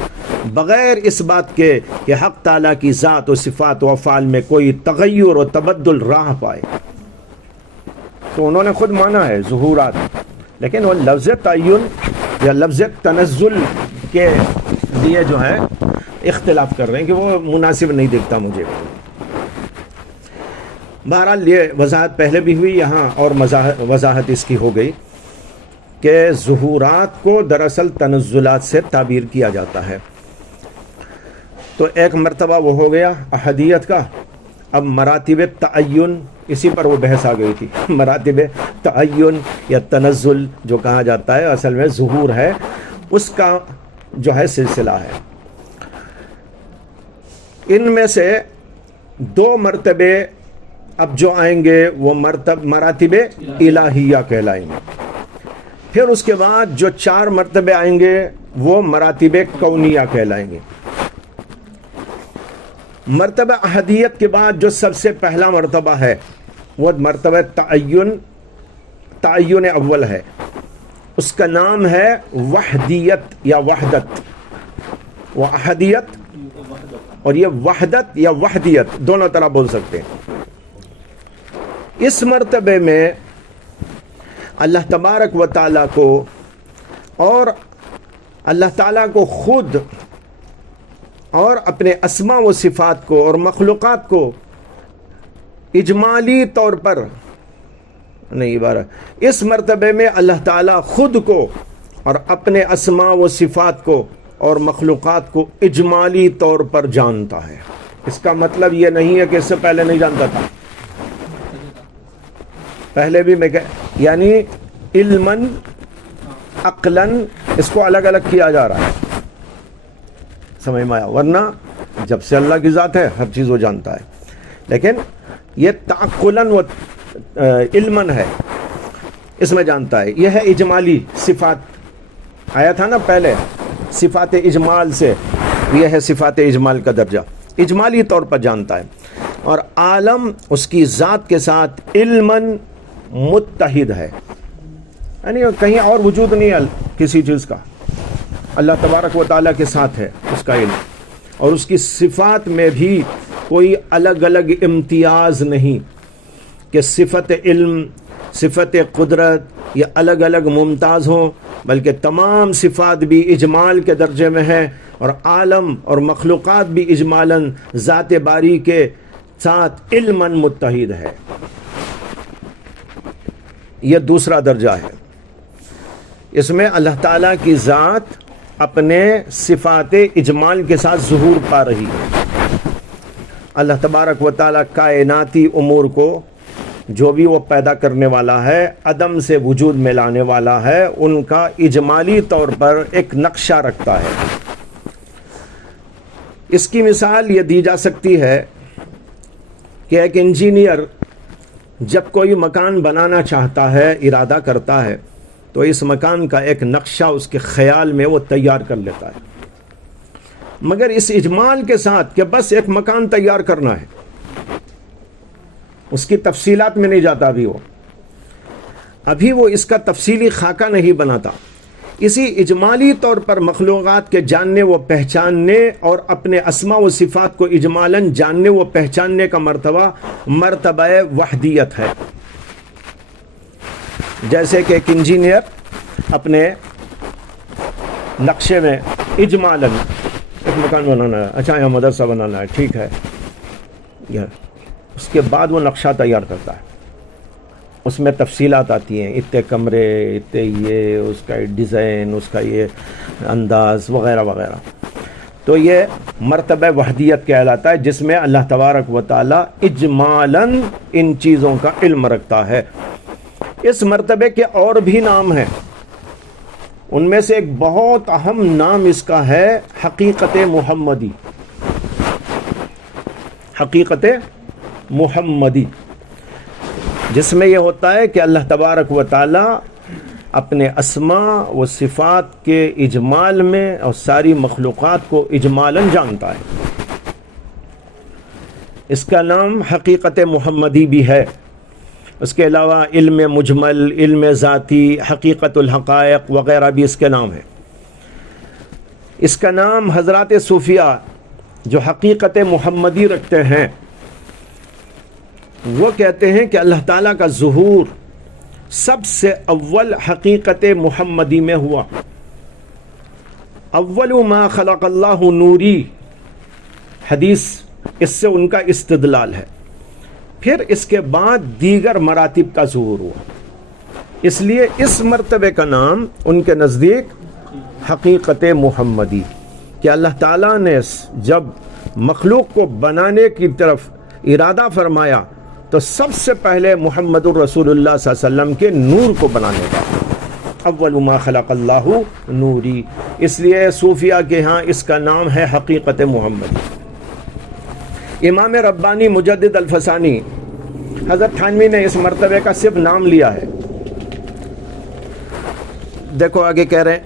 بغیر اس بات کے کہ حق تعالیٰ کی ذات و صفات و افعال میں کوئی تغیر و تبدل راہ پائے۔ تو انہوں نے خود مانا ہے ظہورات، لیکن وہ لفظ تعین یا لفظ تنزل کے لیے جو ہے اختلاف کر رہے ہیں کہ وہ مناسب نہیں دیکھتا مجھے۔ بہرحال یہ وضاحت پہلے بھی ہوئی یہاں، اور وضاحت اس کی ہو گئی کہ ظہورات کو دراصل تنزلات سے تعبیر کیا جاتا ہے۔ تو ایک مرتبہ وہ ہو گیا احدیت کا، اب مراتب تعین، اسی پر وہ بحث آ گئی تھی، مراتب تعین یا تنزل جو کہا جاتا ہے اصل میں ظہور ہے، اس کا جو ہے سلسلہ ہے۔ ان میں سے دو مرتبے اب جو آئیں گے وہ مراتب الہیہ کہلائیں گے، پھر اس کے بعد جو 4 مرتبے آئیں گے وہ مراتب کونیہ کہلائیں گے۔ مرتبہ احدیت کے بعد جو سب سے پہلا مرتبہ ہے وہ مرتبہ تعین اول ہے، اس کا نام ہے وحدیت یا وحدت۔ وہ احدیت اور یہ وحدت یا وحدیت دونوں طرح بول سکتے ہیں۔ اس مرتبے میں اللہ تبارک و تعالیٰ کو اور اللہ تعالیٰ کو خود اور اپنے اسماء و صفات کو اور مخلوقات کو اجمالی طور پر نہیں، عبارت اس مرتبے میں اللہ تعالیٰ خود کو اور اپنے اسماء و صفات کو اور مخلوقات کو اجمالی طور پر جانتا ہے۔ اس کا مطلب یہ نہیں ہے کہ اس سے پہلے نہیں جانتا تھا، پہلے بھی میں یعنی علماً عقلاً اس کو الگ الگ کیا جا رہا ہے، سمجھ میں آیا؟ ورنہ جب سے اللہ کی ذات ہے ہر چیز وہ جانتا ہے، لیکن یہ تعقلاً و علماً ہے، اس میں جانتا ہے۔ یہ ہے اجمالی صفات آیا تھا نا پہلے صفات اجمال سے، یہ ہے صفات اجمال کا درجہ، اجمالی طور پر جانتا ہے. اور عالم اس کی ذات کے ساتھ علماً متحد ہے، یعنی کہیں اور وجود نہیں ہے کسی چیز کا، اللہ تبارک و تعالیٰ کے ساتھ ہے اس کا علم. اور اس کی صفات میں بھی کوئی الگ الگ امتیاز نہیں کہ صفت علم، صفت قدرت یہ الگ الگ ممتاز ہوں، بلکہ تمام صفات بھی اجمال کے درجے میں ہیں. اور عالم اور مخلوقات بھی اجمالاً ذات باری کے ساتھ علماً متحد ہے. یہ دوسرا درجہ ہے. اس میں اللہ تعالیٰ کی ذات اپنے صفات اجمال کے ساتھ ظہور پا رہی ہے. اللہ تبارک و تعالیٰ کائناتی امور کو جو بھی وہ پیدا کرنے والا ہے، عدم سے وجود میں لانے والا ہے، ان کا اجمالی طور پر ایک نقشہ رکھتا ہے. اس کی مثال یہ دی جا سکتی ہے کہ ایک انجینئر جب کوئی مکان بنانا چاہتا ہے، ارادہ کرتا ہے، تو اس مکان کا ایک نقشہ اس کے خیال میں وہ تیار کر لیتا ہے، مگر اس اجمال کے ساتھ کہ بس ایک مکان تیار کرنا ہے، اس کی تفصیلات میں نہیں جاتا. ابھی وہ اس کا تفصیلی خاکہ نہیں بناتا. اسی اجمالی طور پر مخلوقات کے جاننے و پہچاننے اور اپنے اسماء و صفات کو اجمالاً جاننے و پہچاننے کا مرتبہ وحدیت ہے. جیسے کہ ایک انجینئر اپنے نقشے میں اجمالاً ایک مکان بنانا ہے، اچھا یہاں مدرسہ بنانا ہے، ٹھیک ہے، اس کے بعد وہ نقشہ تیار کرتا ہے. اس میں تفصیلات آتی ہیں، اتنے کمرے، اتنے یہ، اس کا ڈیزائن، اس کا یہ انداز وغیرہ وغیرہ. تو یہ مرتبہ وحدیت کہلاتا ہے، جس میں اللہ تبارک و تعالیٰ اجمالاً ان چیزوں کا علم رکھتا ہے. اس مرتبے کے اور بھی نام ہیں، ان میں سے ایک بہت اہم نام اس کا ہے حقیقت محمدی. حقیقت محمدی، جس میں یہ ہوتا ہے کہ اللہ تبارک و تعالیٰ اپنے اسماء و صفات کے اجمال میں اور ساری مخلوقات کو اجمالاً جانتا ہے. اس کا نام حقیقت محمدی بھی ہے. اس کے علاوہ علم مجمل، علم ذاتی، حقیقت الحقائق وغیرہ بھی اس کے نام ہیں. اس کا نام حضرات صوفیہ جو حقیقت محمدی رکھتے ہیں، وہ کہتے ہیں کہ اللہ تعالیٰ کا ظہور سب سے اول حقیقت محمدی میں ہوا. اول ما خلق اللہ نوری، حدیث اس سے ان کا استدلال ہے. پھر اس کے بعد دیگر مراتب کا ظہور ہوا. اس لیے اس مرتبے کا نام ان کے نزدیک حقیقت محمدی، کہ اللہ تعالیٰ نے جب مخلوق کو بنانے کی طرف ارادہ فرمایا تو سب سے پہلے محمد الرسول اللہ صلی اللہ علیہ وسلم کے نور کو بنانے کا. اول ما خلق اللہ نوری، اس لیے صوفیہ کے ہاں اس کا نام ہے حقیقت محمدی. امام ربانی مجدد الفسانی حضرت تھانوی نے اس مرتبے کا صرف نام لیا ہے. دیکھو آگے کہہ رہے ہیں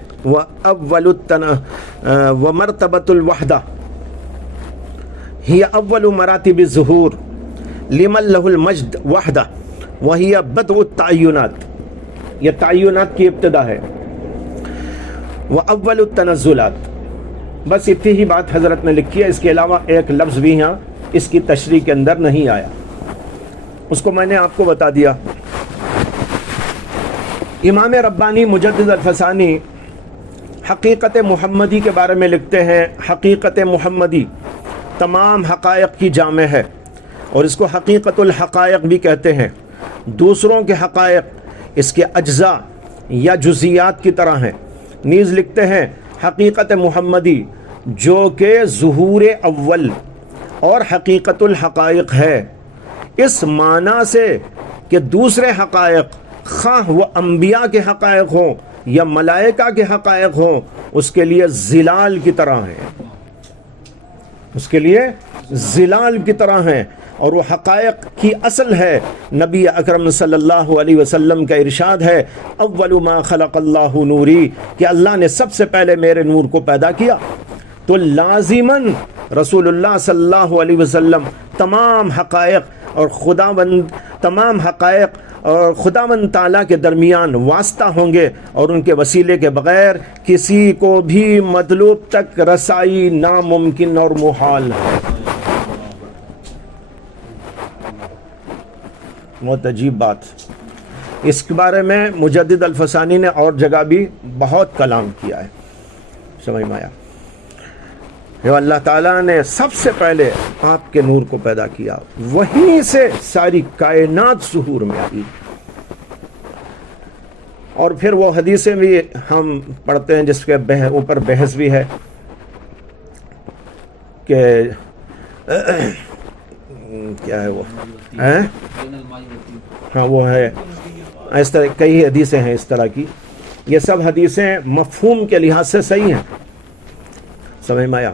ومرتبۃ الوحدہ ہی اول مراتب الظہور لمن لہ المجد وحدہ وہی بدء التعینات. یہ تعینات کی ابتدا ہے. واول التنزلات، بس اتنی ہی بات حضرت نے لکھی ہے. اس کے علاوہ ایک لفظ بھی یہاں اس کی تشریح کے اندر نہیں آیا، اس کو میں نے آپ کو بتا دیا. امام ربانی مجدد الفسانی حقیقت محمدی کے بارے میں لکھتے ہیں، حقیقت محمدی تمام حقائق کی جامع ہے، اور اس کو حقیقت الحقائق بھی کہتے ہیں. دوسروں کے حقائق اس کے اجزاء یا جزیات کی طرح ہیں. نیز لکھتے ہیں حقیقت محمدی جو کہ ظہور اول اور حقیقت الحقائق ہے، اس معنی سے کہ دوسرے حقائق خواہ وہ انبیاء کے حقائق ہوں یا ملائکہ کے حقائق ہوں، اس کے لیے ظلال کی طرح ہیں، اس کے لیے ظلال کی طرح ہیں. اور وہ حقائق کی اصل ہے. نبی اکرم صلی اللہ علیہ وسلم کا ارشاد ہے اول ما خلق اللہ نوری، کہ اللہ نے سب سے پہلے میرے نور کو پیدا کیا. تو لازماً رسول اللہ صلی اللہ علیہ وسلم تمام حقائق اور خداوند تعالیٰ کے درمیان واسطہ ہوں گے، اور ان کے وسیلے کے بغیر کسی کو بھی مطلوب تک رسائی ناممکن اور محال ہے. بہت عجیب بات. اس کے بارے میں مجدد الفسانی نے اور جگہ بھی بہت کلام کیا ہے. سمجھ میں آیا؟ اللہ تعالیٰ نے سب سے پہلے آپ کے نور کو پیدا کیا، وہیں سے ساری کائنات ظہور میں آئی. اور پھر وہ حدیثیں بھی ہم پڑھتے ہیں جس کے اوپر بحث بھی ہے کہ کیا ہے وہ، ہاں وہ ہے، اس طرح کئی حدیثیں ہیں اس طرح کی. یہ سب حدیثیں مفہوم کے لحاظ سے صحیح ہیں. سمجھ میں آیا؟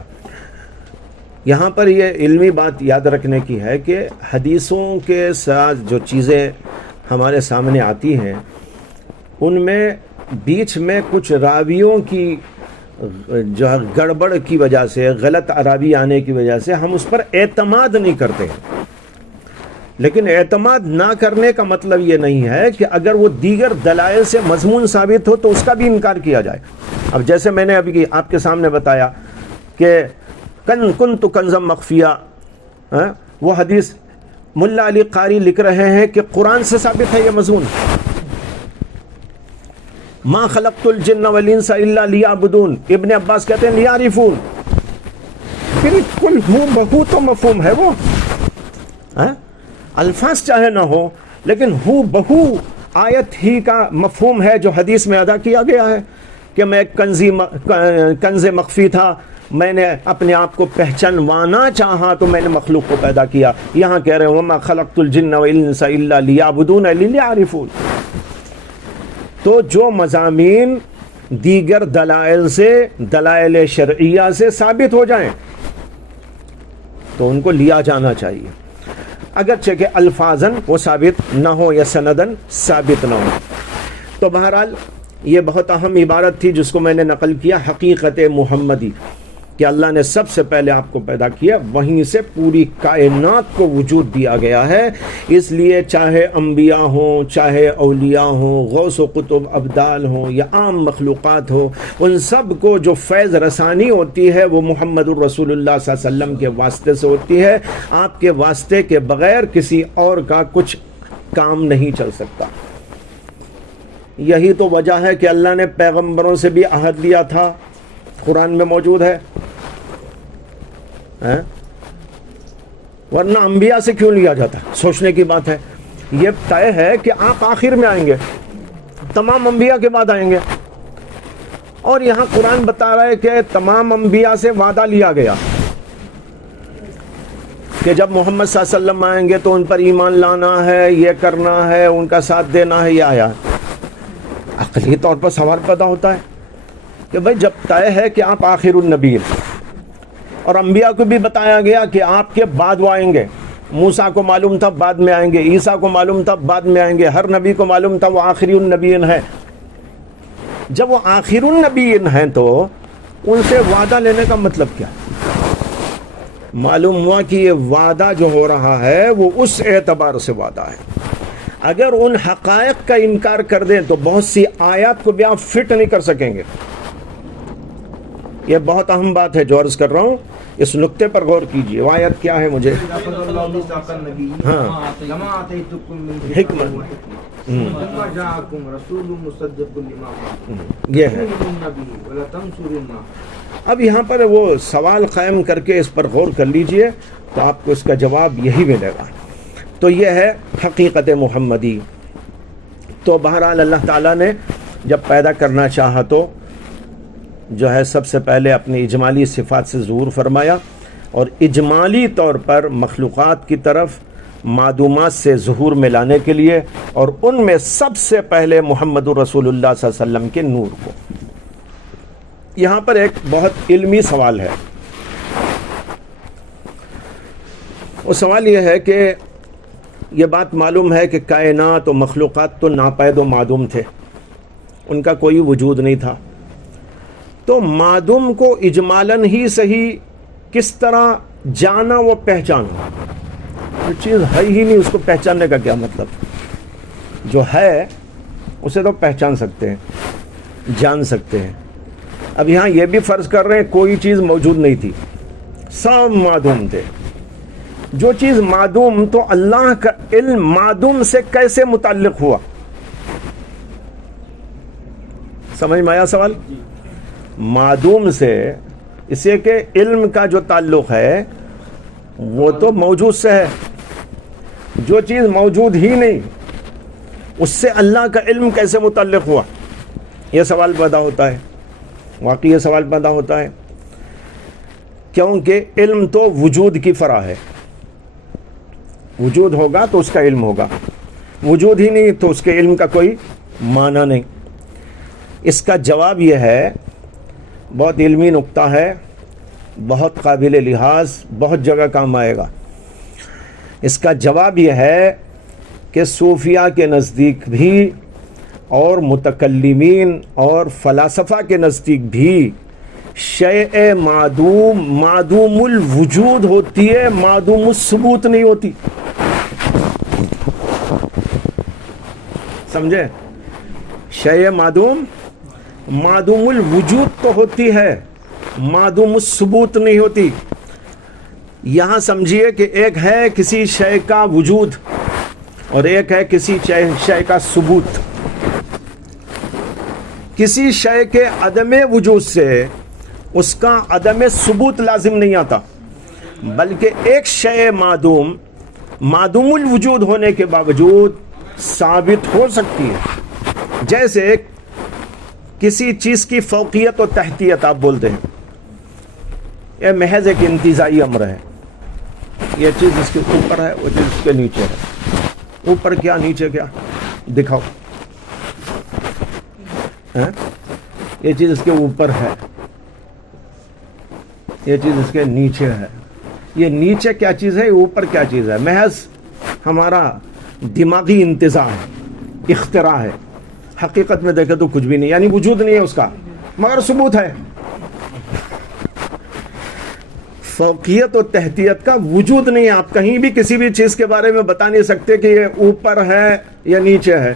یہاں پر یہ علمی بات یاد رکھنے کی ہے کہ حدیثوں کے ساتھ جو چیزیں ہمارے سامنے آتی ہیں ان میں بیچ میں کچھ راویوں کی جو گڑبڑ کی وجہ سے، غلط راوی آنے کی وجہ سے ہم اس پر اعتماد نہیں کرتے ہیں. لیکن اعتماد نہ کرنے کا مطلب یہ نہیں ہے کہ اگر وہ دیگر دلائل سے مضمون ثابت ہو تو اس کا بھی انکار کیا جائے. اب جیسے میں نے ابھی آپ کے سامنے بتایا کہ کنت کنزم مخفیہ، وہ حدیث ملا علی قاری لکھ رہے ہیں کہ قرآن سے ثابت ہے یہ مضمون. ما خلقت الجن والانس الا لیعبدون، ابن عباس کہتے ہیں لیعرفون. بالکل ہو بہو تو مفہوم ہے وہ، الفاظ چاہے نہ ہو لیکن ہو بہو آیت ہی کا مفہوم ہے جو حدیث میں ادا کیا گیا ہے کہ میں کنز مخفی تھا، میں نے اپنے آپ کو پہچانوانا چاہا تو میں نے مخلوق کو پیدا کیا. یہاں کہہ رہے ہیں وما خلقت الجن والانس الا لیعبدون لیعرفون. تو جو مضامین دیگر دلائل سے، دلائل شرعیہ سے ثابت ہو جائیں تو ان کو لیا جانا چاہیے، اگرچہ کہ الفاظاً وہ ثابت نہ ہو یا سنداً ثابت نہ ہو. تو بہرحال یہ بہت اہم عبارت تھی جس کو میں نے نقل کیا، حقیقت محمدی، کہ اللہ نے سب سے پہلے آپ کو پیدا کیا، وہیں سے پوری کائنات کو وجود دیا گیا ہے. اس لیے چاہے انبیاء ہوں، چاہے اولیاء ہوں، غوث و قطب ابدال ہوں یا عام مخلوقات ہوں، ان سب کو جو فیض رسانی ہوتی ہے وہ محمد الرسول اللہ صلی اللہ علیہ وسلم کے واسطے سے ہوتی ہے. آپ کے واسطے کے بغیر کسی اور کا کچھ کام نہیں چل سکتا. یہی تو وجہ ہے کہ اللہ نے پیغمبروں سے بھی عہد لیا تھا، قرآن میں موجود ہے. ورنہ انبیاء سے کیوں لیا جاتا؟ سوچنے کی بات ہے. یہ طے ہے کہ آپ آخر میں آئیں گے، تمام انبیاء کے بعد آئیں گے، اور یہاں قرآن بتا رہا ہے کہ تمام انبیاء سے وعدہ لیا گیا کہ جب محمد صلی اللہ علیہ وسلم آئیں گے تو ان پر ایمان لانا ہے، یہ کرنا ہے، ان کا ساتھ دینا ہے. یہ آیا عقلی طور پر سوال پیدا ہوتا ہے کہ بھائی جب طے ہے کہ آپ آخر النبی، اور انبیاء کو بھی بتایا گیا کہ آپ کے بعد وہ آئیں گے، موسیٰ کو معلوم تھا بعد میں آئیں گے، عیسیٰ کو معلوم تھا بعد میں آئیں گے، ہر نبی کو معلوم تھا وہ آخری النبیین ہے. جب وہ آخر النبیین ہیں تو ان سے وعدہ لینے کا مطلب کیا؟ معلوم ہوا کہ یہ وعدہ جو ہو رہا ہے وہ اس اعتبار سے وعدہ ہے. اگر ان حقائق کا انکار کر دیں تو بہت سی آیات کو بھی آپ فٹ نہیں کر سکیں گے. یہ بہت اہم بات ہے جو عرض کر رہا ہوں، اس نقطے پر غور کیجئے. وہ آیت کیا ہے مجھے یہ ہے. اب یہاں پر وہ سوال قائم کر کے اس پر غور کر لیجئے تو آپ کو اس کا جواب یہی ملے گا. تو یہ ہے حقیقت محمدی. تو بہرحال اللہ تعالیٰ نے جب پیدا کرنا چاہا تو جو ہے سب سے پہلے اپنی اجمالی صفات سے ظہور فرمایا، اور اجمالی طور پر مخلوقات کی طرف معدومات سے ظہور میں لانے کے لیے، اور ان میں سب سے پہلے محمد الرسول اللہ صلی اللہ علیہ وسلم کے نور کو. یہاں پر ایک بہت علمی سوال ہے. اور سوال یہ ہے کہ یہ بات معلوم ہے کہ کائنات و مخلوقات تو ناپید و معدوم تھے، ان کا کوئی وجود نہیں تھا، تو معدوم کو اجمالاً ہی صحیح کس طرح جانا و پہچانا؟ جو چیز ہے ہی نہیں اس کو پہچاننے کا کیا مطلب؟ جو ہے اسے تو پہچان سکتے ہیں، جان سکتے ہیں۔ اب یہاں یہ بھی فرض کر رہے ہیں کوئی چیز موجود نہیں تھی، سب معدوم تھے۔ جو چیز معدوم، تو اللہ کا علم معدوم سے کیسے متعلق ہوا؟ سمجھ میں آیا سوال؟ معدوم سے اسے کہ علم کا جو تعلق ہے وہ تو موجود سے ہے، جو چیز موجود ہی نہیں اس سے اللہ کا علم کیسے متعلق ہوا؟ یہ سوال پیدا ہوتا ہے، واقعی یہ سوال پیدا ہوتا ہے، کیونکہ علم تو وجود کی فرع ہے، وجود ہوگا تو اس کا علم ہوگا، وجود ہی نہیں تو اس کے علم کا کوئی معنی نہیں۔ اس کا جواب یہ ہے، بہت علمی نقطہ ہے، بہت قابل لحاظ، بہت جگہ کام آئے گا۔ اس کا جواب یہ ہے کہ صوفیہ کے نزدیک بھی اور متکلمین اور فلاسفہ کے نزدیک بھی شیء معدوم معدوم الوجود ہوتی ہے، معدوم الثبوت نہیں ہوتی۔ سمجھے؟ شیء معدوم معدوم الوجود تو ہوتی ہے، معدوم الثبوت نہیں ہوتی۔ یہاں سمجھیے کہ ایک ہے کسی شے کا وجود اور ایک ہے کسی شے کا ثبوت۔ کسی شے کے عدم وجود سے اس کا عدم ثبوت لازم نہیں آتا، بلکہ ایک شے معدوم معدوم الوجود ہونے کے باوجود ثابت ہو سکتی ہے۔ جیسے کسی چیز کی فوقیت و تحتیت آپ بولتے ہیں، یہ محض ایک انتزاعی امر ہے، یہ چیز اس کے اوپر ہے، وہ چیز اس کے نیچے ہے۔ اوپر کیا نیچے کیا دکھاؤ؟ یہ چیز اس کے اوپر ہے، یہ چیز اس کے نیچے ہے۔ یہ نیچے کیا چیز ہے، اوپر کیا چیز ہے؟ محض ہمارا دماغی انتزاع ہے، اختراع ہے۔ حقیقت میں دیکھے تو کچھ بھی نہیں، یعنی وجود نہیں ہے اس کا، مگر ثبوت ہے۔ فوقیت و تحتیت کا وجود نہیں ہے، آپ کہیں بھی کسی بھی چیز کے بارے میں بتا نہیں سکتے کہ یہ اوپر ہے یا نیچے ہے۔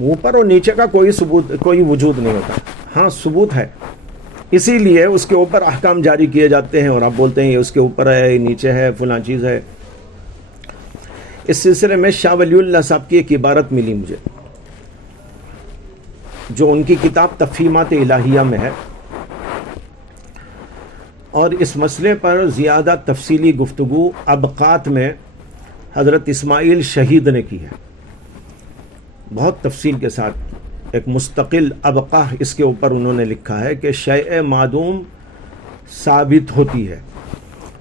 اوپر اور نیچے کا کوئی ثبوت، کوئی وجود نہیں ہوتا۔ ہاں ثبوت ہے، اسی لیے اس کے اوپر احکام جاری کیے جاتے ہیں اور آپ بولتے ہیں یہ اس کے اوپر ہے، یہ نیچے ہے، فلاں چیز ہے۔ اس سلسلے میں شاہ ولی اللہ صاحب کی ایک عبارت ملی مجھے، جو ان کی کتاب تفہیمات الہیہ میں ہے، اور اس مسئلے پر زیادہ تفصیلی گفتگو ابقات میں حضرت اسماعیل شہید نے کی ہے، بہت تفصیل کے ساتھ ایک مستقل ابقہ اس کے اوپر انہوں نے لکھا ہے کہ شیء معدوم ثابت ہوتی ہے،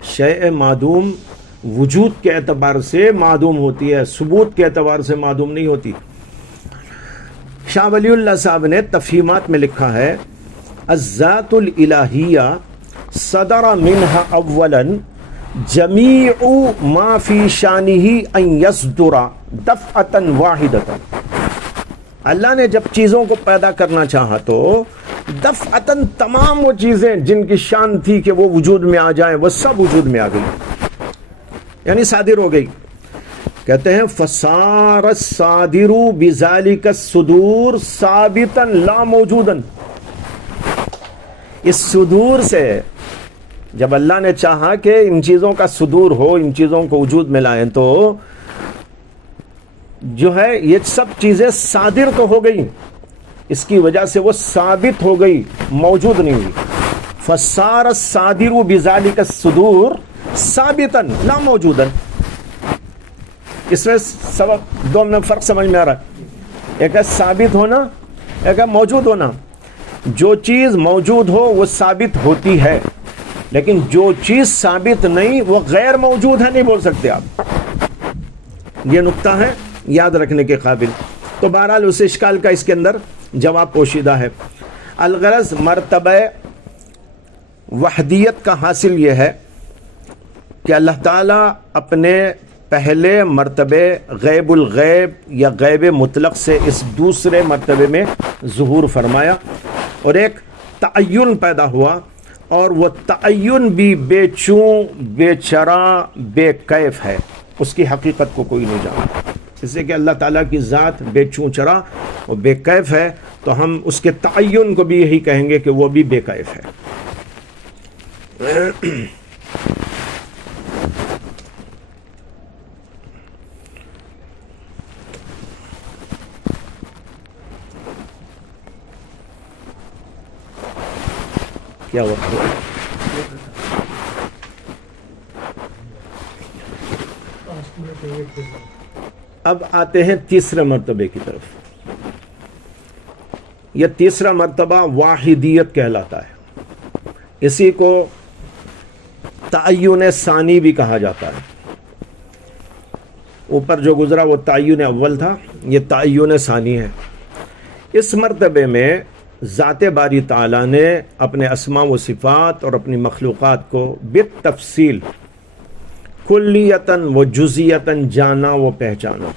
شیء معدوم وجود کے اعتبار سے معدوم ہوتی ہے، ثبوت کے اعتبار سے معدوم نہیں ہوتی۔ شاہ ولی اللہ صاحب نے تفہیمات میں لکھا ہے، الذات الالہیہ صدر منها اولا جمیع ما فی شانہ ان یصدر دفعتا واحدتا۔ اللہ نے جب چیزوں کو پیدا کرنا چاہا تو دفعتاً تمام وہ چیزیں جن کی شان تھی کہ وہ وجود میں آ جائیں وہ سب وجود میں آ گئی، یعنی صادر ہو گئی۔ کہتے ہیں فصار الصادر بذلک الصدور ثابتا لا موجودا۔ اس صدور سے جب اللہ نے چاہا کہ ان چیزوں کا صدور ہو، ان چیزوں کو وجود میں لائیں، تو جو ہے یہ سب چیزیں صادر تو ہو گئی، اس کی وجہ سے وہ ثابت ہو گئی، موجود نہیں ہوئی۔ فصار الصادر بذلک الصدور ثابتا لا موجودا۔ اس میں سبب دو میں فرق سمجھ میں آ رہا ہے، ایک ہے ثابت ہونا، ایک ہے موجود ہونا۔ جو چیز موجود ہو وہ ثابت ہوتی ہے، لیکن جو چیز ثابت نہیں وہ غیر موجود ہے، نہیں بول سکتے آپ۔ یہ نقطہ ہے یاد رکھنے کے قابل۔ تو بہرحال اس اشکال کا اس کے اندر جواب پوشیدہ ہے۔ الغرض مرتبہ وحدیت کا حاصل یہ ہے کہ اللہ تعالیٰ اپنے پہلے مرتبے غیب الغیب یا غیب مطلق سے اس دوسرے مرتبے میں ظہور فرمایا اور ایک تعین پیدا ہوا، اور وہ تعین بھی بے چوں بے چرا بے کیف ہے، اس کی حقیقت کو کوئی نہیں جانتا، اس سے کہ اللہ تعالیٰ کی ذات بے چوں چرا اور بے کیف ہے، تو ہم اس کے تعین کو بھی یہی کہیں گے کہ وہ بھی بے کیف ہے۔ کیا ہوا؟ اب آتے ہیں تیسرے مرتبے کی طرف۔ یہ تیسرا مرتبہ واحدیت کہلاتا ہے، اسی کو تعین ثانی بھی کہا جاتا ہے۔ اوپر جو گزرا وہ تعین اول تھا، یہ تعین ثانی ہے۔ اس مرتبے میں ذات باری تعالیٰ نے اپنے اسماء و صفات اور اپنی مخلوقات کو بالتفصیل کلیتاً و جزیتاً جانا و پہچانا،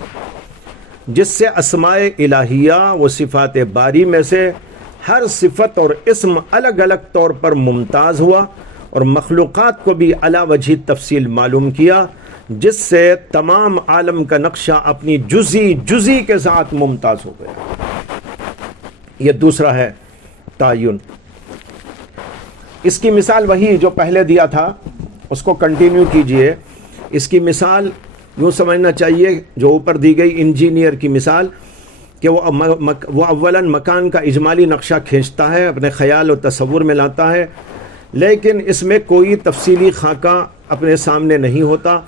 جس سے اسماء الہیہ و صفات باری میں سے ہر صفت اور اسم الگ الگ طور پر ممتاز ہوا، اور مخلوقات کو بھی علی وجہ تفصیل معلوم کیا، جس سے تمام عالم کا نقشہ اپنی جزی کے ساتھ ممتاز ہو گیا۔ یہ دوسرا ہے تعین۔ اس کی مثال وہی جو پہلے دیا تھا اس کو کنٹینیو کیجئے۔ اس کی مثال یوں سمجھنا چاہیے جو اوپر دی گئی انجینئر کی مثال، کہ وہ اولاً مکان کا اجمالی نقشہ کھینچتا ہے، اپنے خیال و تصور میں لاتا ہے، لیکن اس میں کوئی تفصیلی خاکہ اپنے سامنے نہیں ہوتا،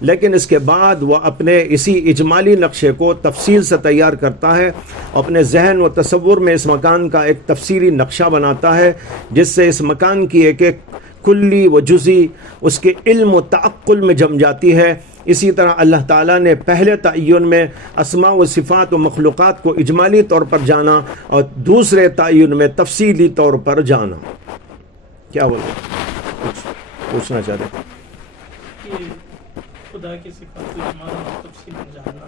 لیکن اس کے بعد وہ اپنے اسی اجمالی نقشے کو تفصیل سے تیار کرتا ہے، اپنے ذہن و تصور میں اس مکان کا ایک تفصیلی نقشہ بناتا ہے، جس سے اس مکان کی ایک ایک کلی و جزی اس کے علم و تعقل میں جم جاتی ہے۔ اسی طرح اللہ تعالیٰ نے پہلے تعین میں اسماء و صفات و مخلوقات کو اجمالی طور پر جانا، اور دوسرے تعین میں تفصیلی طور پر جانا۔ کیا بولے؟ پوچھنا چاہتے ہیں کہ خدا کی صفات کو اجمالاً و تفصیلاً جاننا،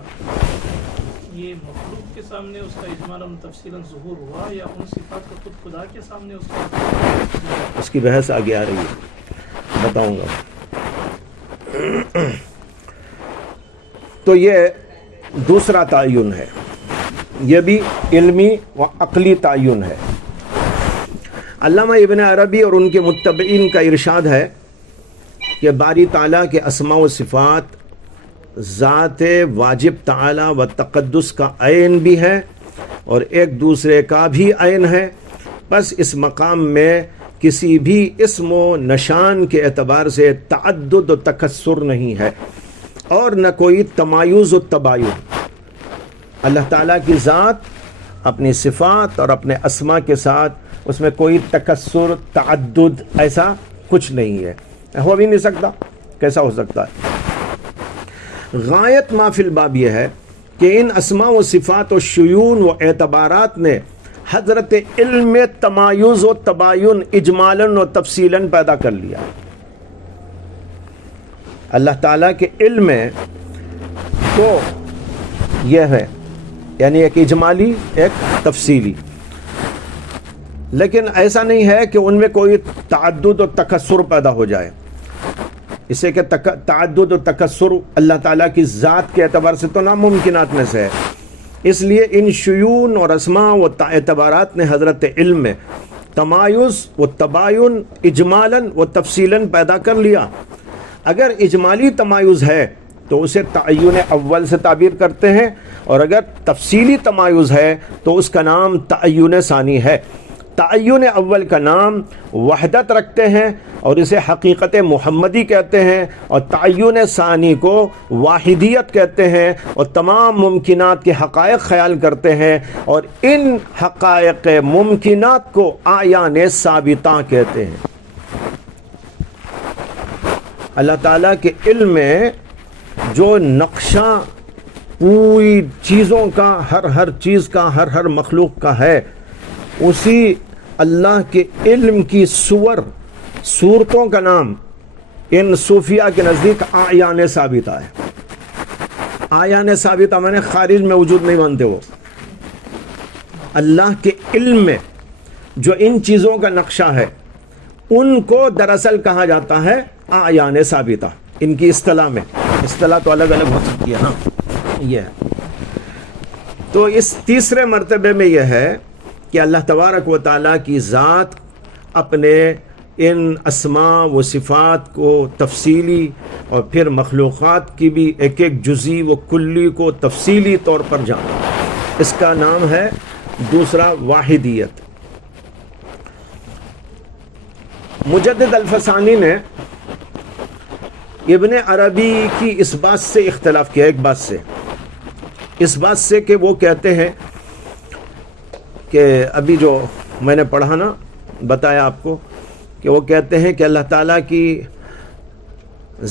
یہ مخلوق کے سامنے اس کا اجمالاً و تفصیلاً ظہور ہوا، یا ان صفات کا خود خدا کے سامنے اس کا؟ اس کی بحث آگے آ رہی ہے، بتاؤں گا۔ تو یہ دوسرا تعین ہے، یہ بھی علمی و عقلی تعین ہے۔ علامہ ابن عربی اور ان کے متبعین کا ارشاد ہے کہ باری تعالیٰ کے اسماء و صفات ذات واجب تعالیٰ و تقدس کا عین بھی ہے اور ایک دوسرے کا بھی عین ہے، بس اس مقام میں کسی بھی اسم و نشان کے اعتبار سے تعدد و تکثر نہیں ہے، اور نہ کوئی تمایز و تباین۔ اللہ تعالیٰ کی ذات اپنی صفات اور اپنے اسماء کے ساتھ اس میں کوئی تکثر تعدد ایسا کچھ نہیں ہے، ہو بھی نہیں سکتا، کیسا ہو سکتا ہے؟ غایت ما فی الباب یہ ہے کہ ان اسماء و صفات و شیون و اعتبارات نے حضرت علم تمایز و تباین اجمالاً و تفصیلاً پیدا کر لیا۔ اللہ تعالیٰ کے علم میں تو یہ ہے، یعنی ایک اجمالی ایک تفصیلی، لیکن ایسا نہیں ہے کہ ان میں کوئی تعدد و تکثر پیدا ہو جائے، اس سے کہ تعدد و تکثر اللہ تعالیٰ کی ذات کے اعتبار سے تو ناممکنات میں سے ہے۔ اس لیے ان شیون اور اسماء و اعتبارات نے حضرت علم میں تمایز و تباین اجمالاً و تفصیلاً پیدا کر لیا۔ اگر اجمالی تمایز ہے تو اسے تعین اول سے تعبیر کرتے ہیں، اور اگر تفصیلی تمایز ہے تو اس کا نام تعین ثانی ہے۔ تعین اول کا نام وحدت رکھتے ہیں اور اسے حقیقت محمدی کہتے ہیں، اور تعین ثانی کو واحدیت کہتے ہیں، اور تمام ممکنات کے حقائق خیال کرتے ہیں، اور ان حقائق ممکنات کو اعیان ثابتہ کہتے ہیں۔ اللہ تعالیٰ کے علم میں جو نقشہ پوری چیزوں کا، ہر چیز کا، ہر مخلوق کا ہے، اسی اللہ کے علم کی صورتوں کا نام ان صوفیہ کے نزدیک اعیان ثابتہ ہے. اعیان ثابتہ میں نے خارج میں وجود نہیں مانتے. وہ اللہ کے علم میں جو ان چیزوں کا نقشہ ہے ان کو دراصل کہا جاتا ہے اعیان ثابتہ. ان کی اصطلاح میں، اصطلاح تو الگ الگ ہو سکتی ہے. ہاں یہ ہے. تو اس تیسرے مرتبے میں یہ ہے کہ اللہ تبارک و تعالیٰ کی ذات اپنے ان اسماء و صفات کو تفصیلی اور پھر مخلوقات کی بھی ایک ایک جزئی و کلی کو تفصیلی طور پر جانا. اس کا نام ہے دوسرا واحدیت. مجدد الفسانی نے ابن عربی کی اس بات سے اختلاف کیا. ایک بات سے، اس بات سے کہ وہ کہتے ہیں کہ ابھی جو میں نے پڑھا نا، بتایا آپ کو کہ وہ کہتے ہیں کہ اللہ تعالیٰ کی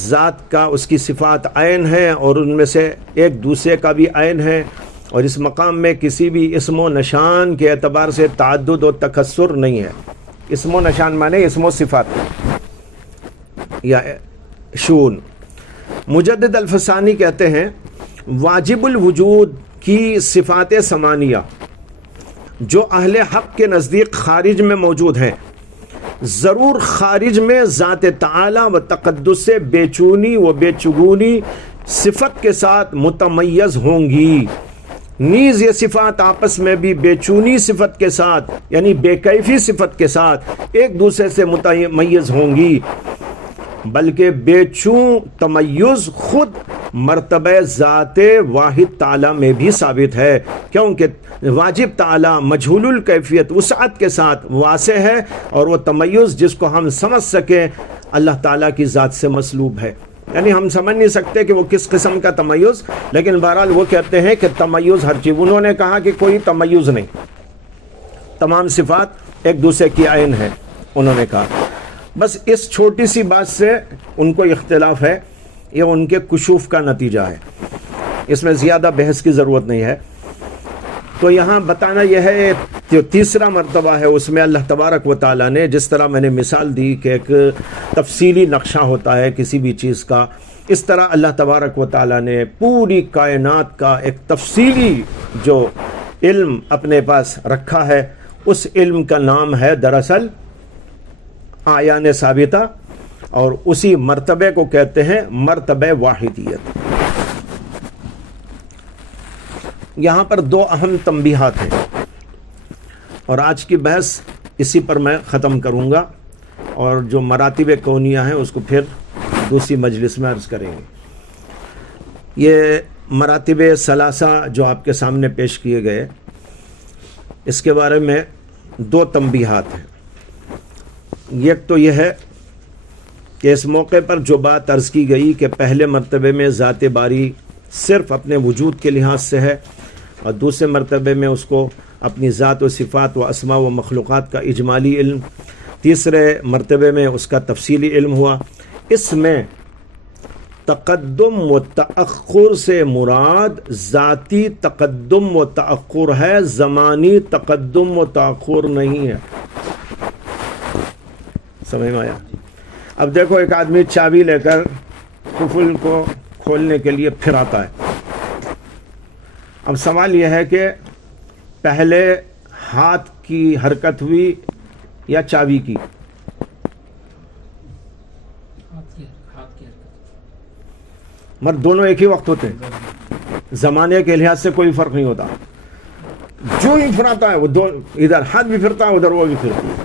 ذات کا، اس کی صفات عین ہے اور ان میں سے ایک دوسرے کا بھی عین ہے، اور اس مقام میں کسی بھی اسم و نشان کے اعتبار سے تعدد و تکسر نہیں ہے. اسم و نشان مانے اسم و صفات یا شون. مجدد الفسانی کہتے ہیں واجب الوجود کی صفات ثمانیہ جو اہل حق کے نزدیک خارج میں موجود ہیں، ضرور خارج میں ذات تعالی و تقدس سے بے چونی و بے چگونی صفت کے ساتھ متمیز ہوں گی. نیز یہ صفات آپس میں بھی بے چونی صفت کے ساتھ، یعنی بے کیفی صفت کے ساتھ ایک دوسرے سے متمیز ہوں گی، بلکہ بے چون تمیز خود مرتبہ ذات واحد تعالی میں بھی ثابت ہے، کیونکہ واجب تعالی مجہول الکیفیت وسعت کے ساتھ واسع ہے، اور وہ تمیز جس کو ہم سمجھ سکیں اللہ تعالیٰ کی ذات سے مسلوب ہے. یعنی ہم سمجھ نہیں سکتے کہ وہ کس قسم کا تمیز، لیکن بہرحال وہ کہتے ہیں کہ تمیز ہر چیز. انہوں نے کہا کہ کوئی تمیز نہیں، تمام صفات ایک دوسرے کی عین ہے. انہوں نے کہا بس اس چھوٹی سی بات سے ان کو اختلاف ہے، یہ ان کے کشوف کا نتیجہ ہے، اس میں زیادہ بحث کی ضرورت نہیں ہے. تو یہاں بتانا یہ ہے جو تیسرا مرتبہ ہے اس میں اللہ تبارک و تعالیٰ نے، جس طرح میں نے مثال دی کہ ایک تفصیلی نقشہ ہوتا ہے کسی بھی چیز کا، اس طرح اللہ تبارک و تعالیٰ نے پوری کائنات کا ایک تفصیلی جو علم اپنے پاس رکھا ہے، اس علم کا نام ہے دراصل اعیان ثابتہ، اور اسی مرتبے کو کہتے ہیں مرتبہ واحدیت. یہاں پر دو اہم تنبیہات ہیں اور آج کی بحث اسی پر میں ختم کروں گا، اور جو مراتب کونیہ ہیں اس کو پھر دوسری مجلس میں عرض کریں گے. یہ مراتب ثلاثہ جو آپ کے سامنے پیش کیے گئے، اس کے بارے میں دو تنبیہات ہیں. ایک تو یہ ہے کہ اس موقع پر جو بات عرض کی گئی کہ پہلے مرتبے میں ذات باری صرف اپنے وجود کے لحاظ سے ہے، اور دوسرے مرتبے میں اس کو اپنی ذات و صفات و اسماء و مخلوقات کا اجمالی علم، تیسرے مرتبے میں اس کا تفصیلی علم ہوا. اس میں تقدم و تأخر سے مراد ذاتی تقدم و تأخر ہے، زمانی تقدم و تأخر نہیں ہے. سمجھ میں آیا؟ اب دیکھو ایک آدمی چابی لے کر قفل کو کھولنے کے لیے پھر آتا ہے. اب سوال یہ ہے کہ پہلے ہاتھ کی حرکت ہوئی یا چابی کی؟ مگر دونوں ایک ہی وقت ہوتے ہیں، زمانے کے لحاظ سے کوئی فرق نہیں ہوتا. جو ہی پھراتا ہے وہ دو، ادھر ہاتھ بھی پھرتا ہے ادھر وہ بھی پھرتا ہے.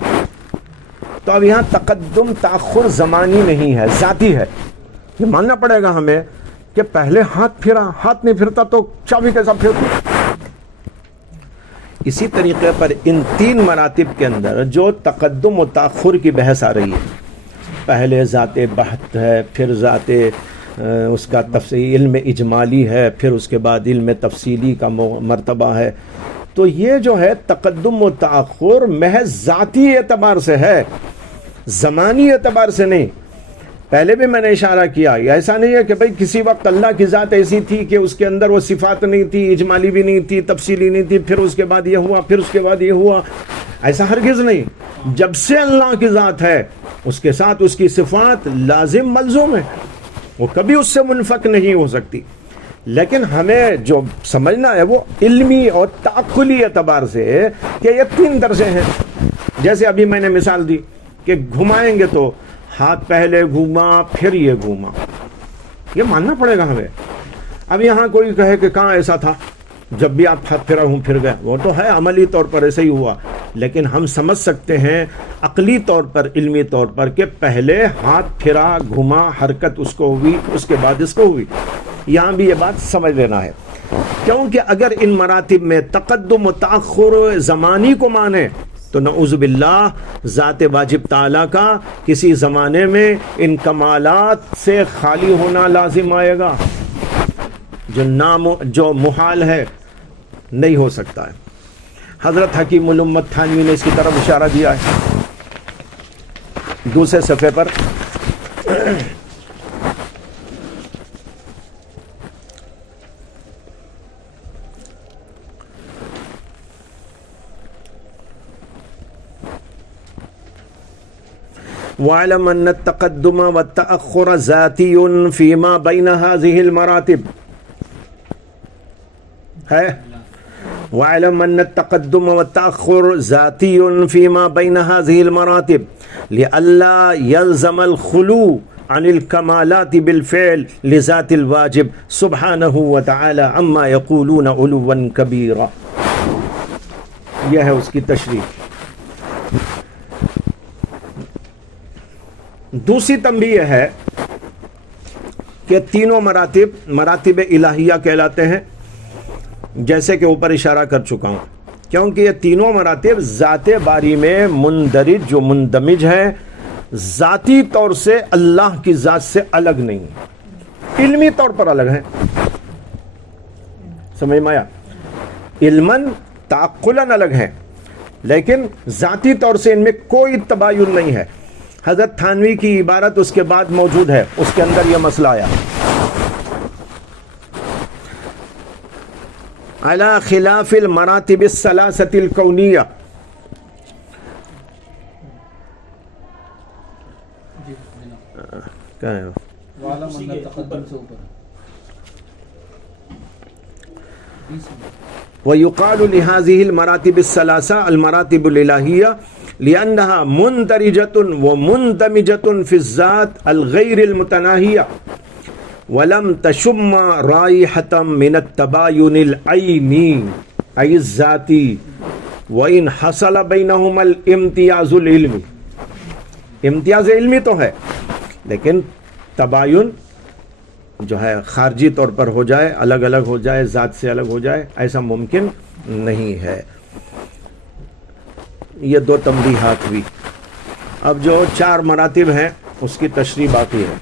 تو اب یہاں تقدم تاخر زمانی نہیں ہے، ذاتی ہے. یہ ماننا پڑے گا ہمیں کہ پہلے ہاتھ پھرا، ہاتھ نہیں پھرتا تو چابی کیسا پھرتی. اسی طریقے پر ان تین مراتب کے اندر جو تقدم و تاخر کی بحث آ رہی ہے، پہلے ذات بحت ہے، پھر ذات اس کا تفصیل علم اجمالی ہے، پھر اس کے بعد علم تفصیلی کا مرتبہ ہے. تو یہ جو ہے تقدم و تاخر محض ذاتی اعتبار سے ہے، زمانی اعتبار سے نہیں. پہلے بھی میں نے اشارہ کیا، ایسا نہیں ہے کہ بھئی کسی وقت اللہ کی ذات ایسی تھی کہ اس کے اندر وہ صفات نہیں تھی، اجمالی بھی نہیں تھی، تفصیلی نہیں تھی، پھر اس کے بعد یہ ہوا، پھر اس کے بعد یہ ہوا. ایسا ہرگز نہیں. جب سے اللہ کی ذات ہے اس کے ساتھ اس کی صفات لازم ملزوم ہے، وہ کبھی اس سے منفک نہیں ہو سکتی، لیکن ہمیں جو سمجھنا ہے وہ علمی اور تعقلی اعتبار سے ہے کہ یہ 3 درجے ہیں. جیسے ابھی میں نے مثال دی کہ گھمائیں گے تو ہاتھ پہلے گھوما پھر یہ گھوما، یہ ماننا پڑے گا ہمیں. اب یہاں کوئی کہے کہ کہاں ایسا تھا، جب بھی آپ ہاتھ پھرا ہوں پھر گئے، وہ تو ہے عملی طور پر ایسے ہی ہوا، لیکن ہم سمجھ سکتے ہیں عقلی طور پر، علمی طور پر کہ پہلے ہاتھ پھرا گھما، حرکت اس کو ہوئی، اس کے بعد اس کو ہوئی. یہاں بھی یہ بات سمجھ لینا ہے، کیونکہ اگر ان مراتب میں تقدم و تاخر زمانی کو مانے تو نعوذ باللہ ذات واجب تعالیٰ کا کسی زمانے میں ان کمالات سے خالی ہونا لازم آئے گا، جو محال ہے، نہیں ہو سکتا ہے. حضرت حکیم الامت تھانوی نے اس کی طرف اشارہ دیا ہے دوسرے صفحے پر. وَاعْلَمْ أَنَّ التَّقَدُّمَ وَالتَّأَخُّرَ ذَاتِيٌّ فِيمَا بَيْنَ هَذِهِ الْمَرَاتِبِ ہے. وَاعْلَمْ أَنَّ التَّقَدُّمَ وَالتَّأَخُّرَ ذَاتِيٌّ فِيمَا بَيْنَ هَذِهِ الْمَرَاتِبِ لِئَلَّا يَلْزَمَ الْخُلُوُّ عَنِ الْكَمَالَاتِ بِالْفِعْلِ لِذَاتِ الْوَاجِبِ سُبْحَانَهُ وَتَعَالَى عَمَّا يَقُولُونَ عُلُوًّا كَبِيرًا. یہ ہے اس کی تشریح. دوسری تنبیہ یہ ہے کہ تینوں مراتب الہیہ کہلاتے ہیں، جیسے کہ اوپر اشارہ کر چکا ہوں، کیونکہ یہ تینوں مراتب ذات باری میں مندرج جو مندمج ہے، ذاتی طور سے اللہ کی ذات سے الگ نہیں، علمی طور پر الگ ہیں. سمجھ میں آیا؟ علماً تعقلاً الگ ہیں، لیکن ذاتی طور سے ان میں کوئی تباین نہیں ہے. حضرت تھانوی کی عبارت اس کے بعد موجود ہے، اس کے اندر یہ مسئلہ آیا. علی خلاف المراتب الثلاثۃ الکونیہ، کیا ہے وَيُقَالُ لِهَذِهِ الْمَرَاتِبِ الثَّلَاثَةِ الْمَرَاتِبُ الْإِلَٰهِيَّةِ لِأَنَّهَا مُنْدَرِجَةٌ وَمُنْدَمِجَةٌ فِي الذَّاتِ الْغَيْرِ الْمُتَنَاهِيَةِ وَلَمْ تَشُمَّ رَائِحَةً مِنَ التَّبَايُنِ الْعَيْنِي أي الذَّاتِي وَإِنْ حَصَلَ بَيْنَهُمَا الْامْتِيَازُ الْعِلْمِ. امتیاز علمی تو ہے، لیکن تباین جو ہے خارجی طور پر ہو جائے، الگ الگ ہو جائے، ذات سے الگ ہو جائے، ایسا ممکن نہیں ہے. یہ 2 تنبیہات ہوئی. اب جو 4 مراتب ہیں اس کی تشریح باقی ہے.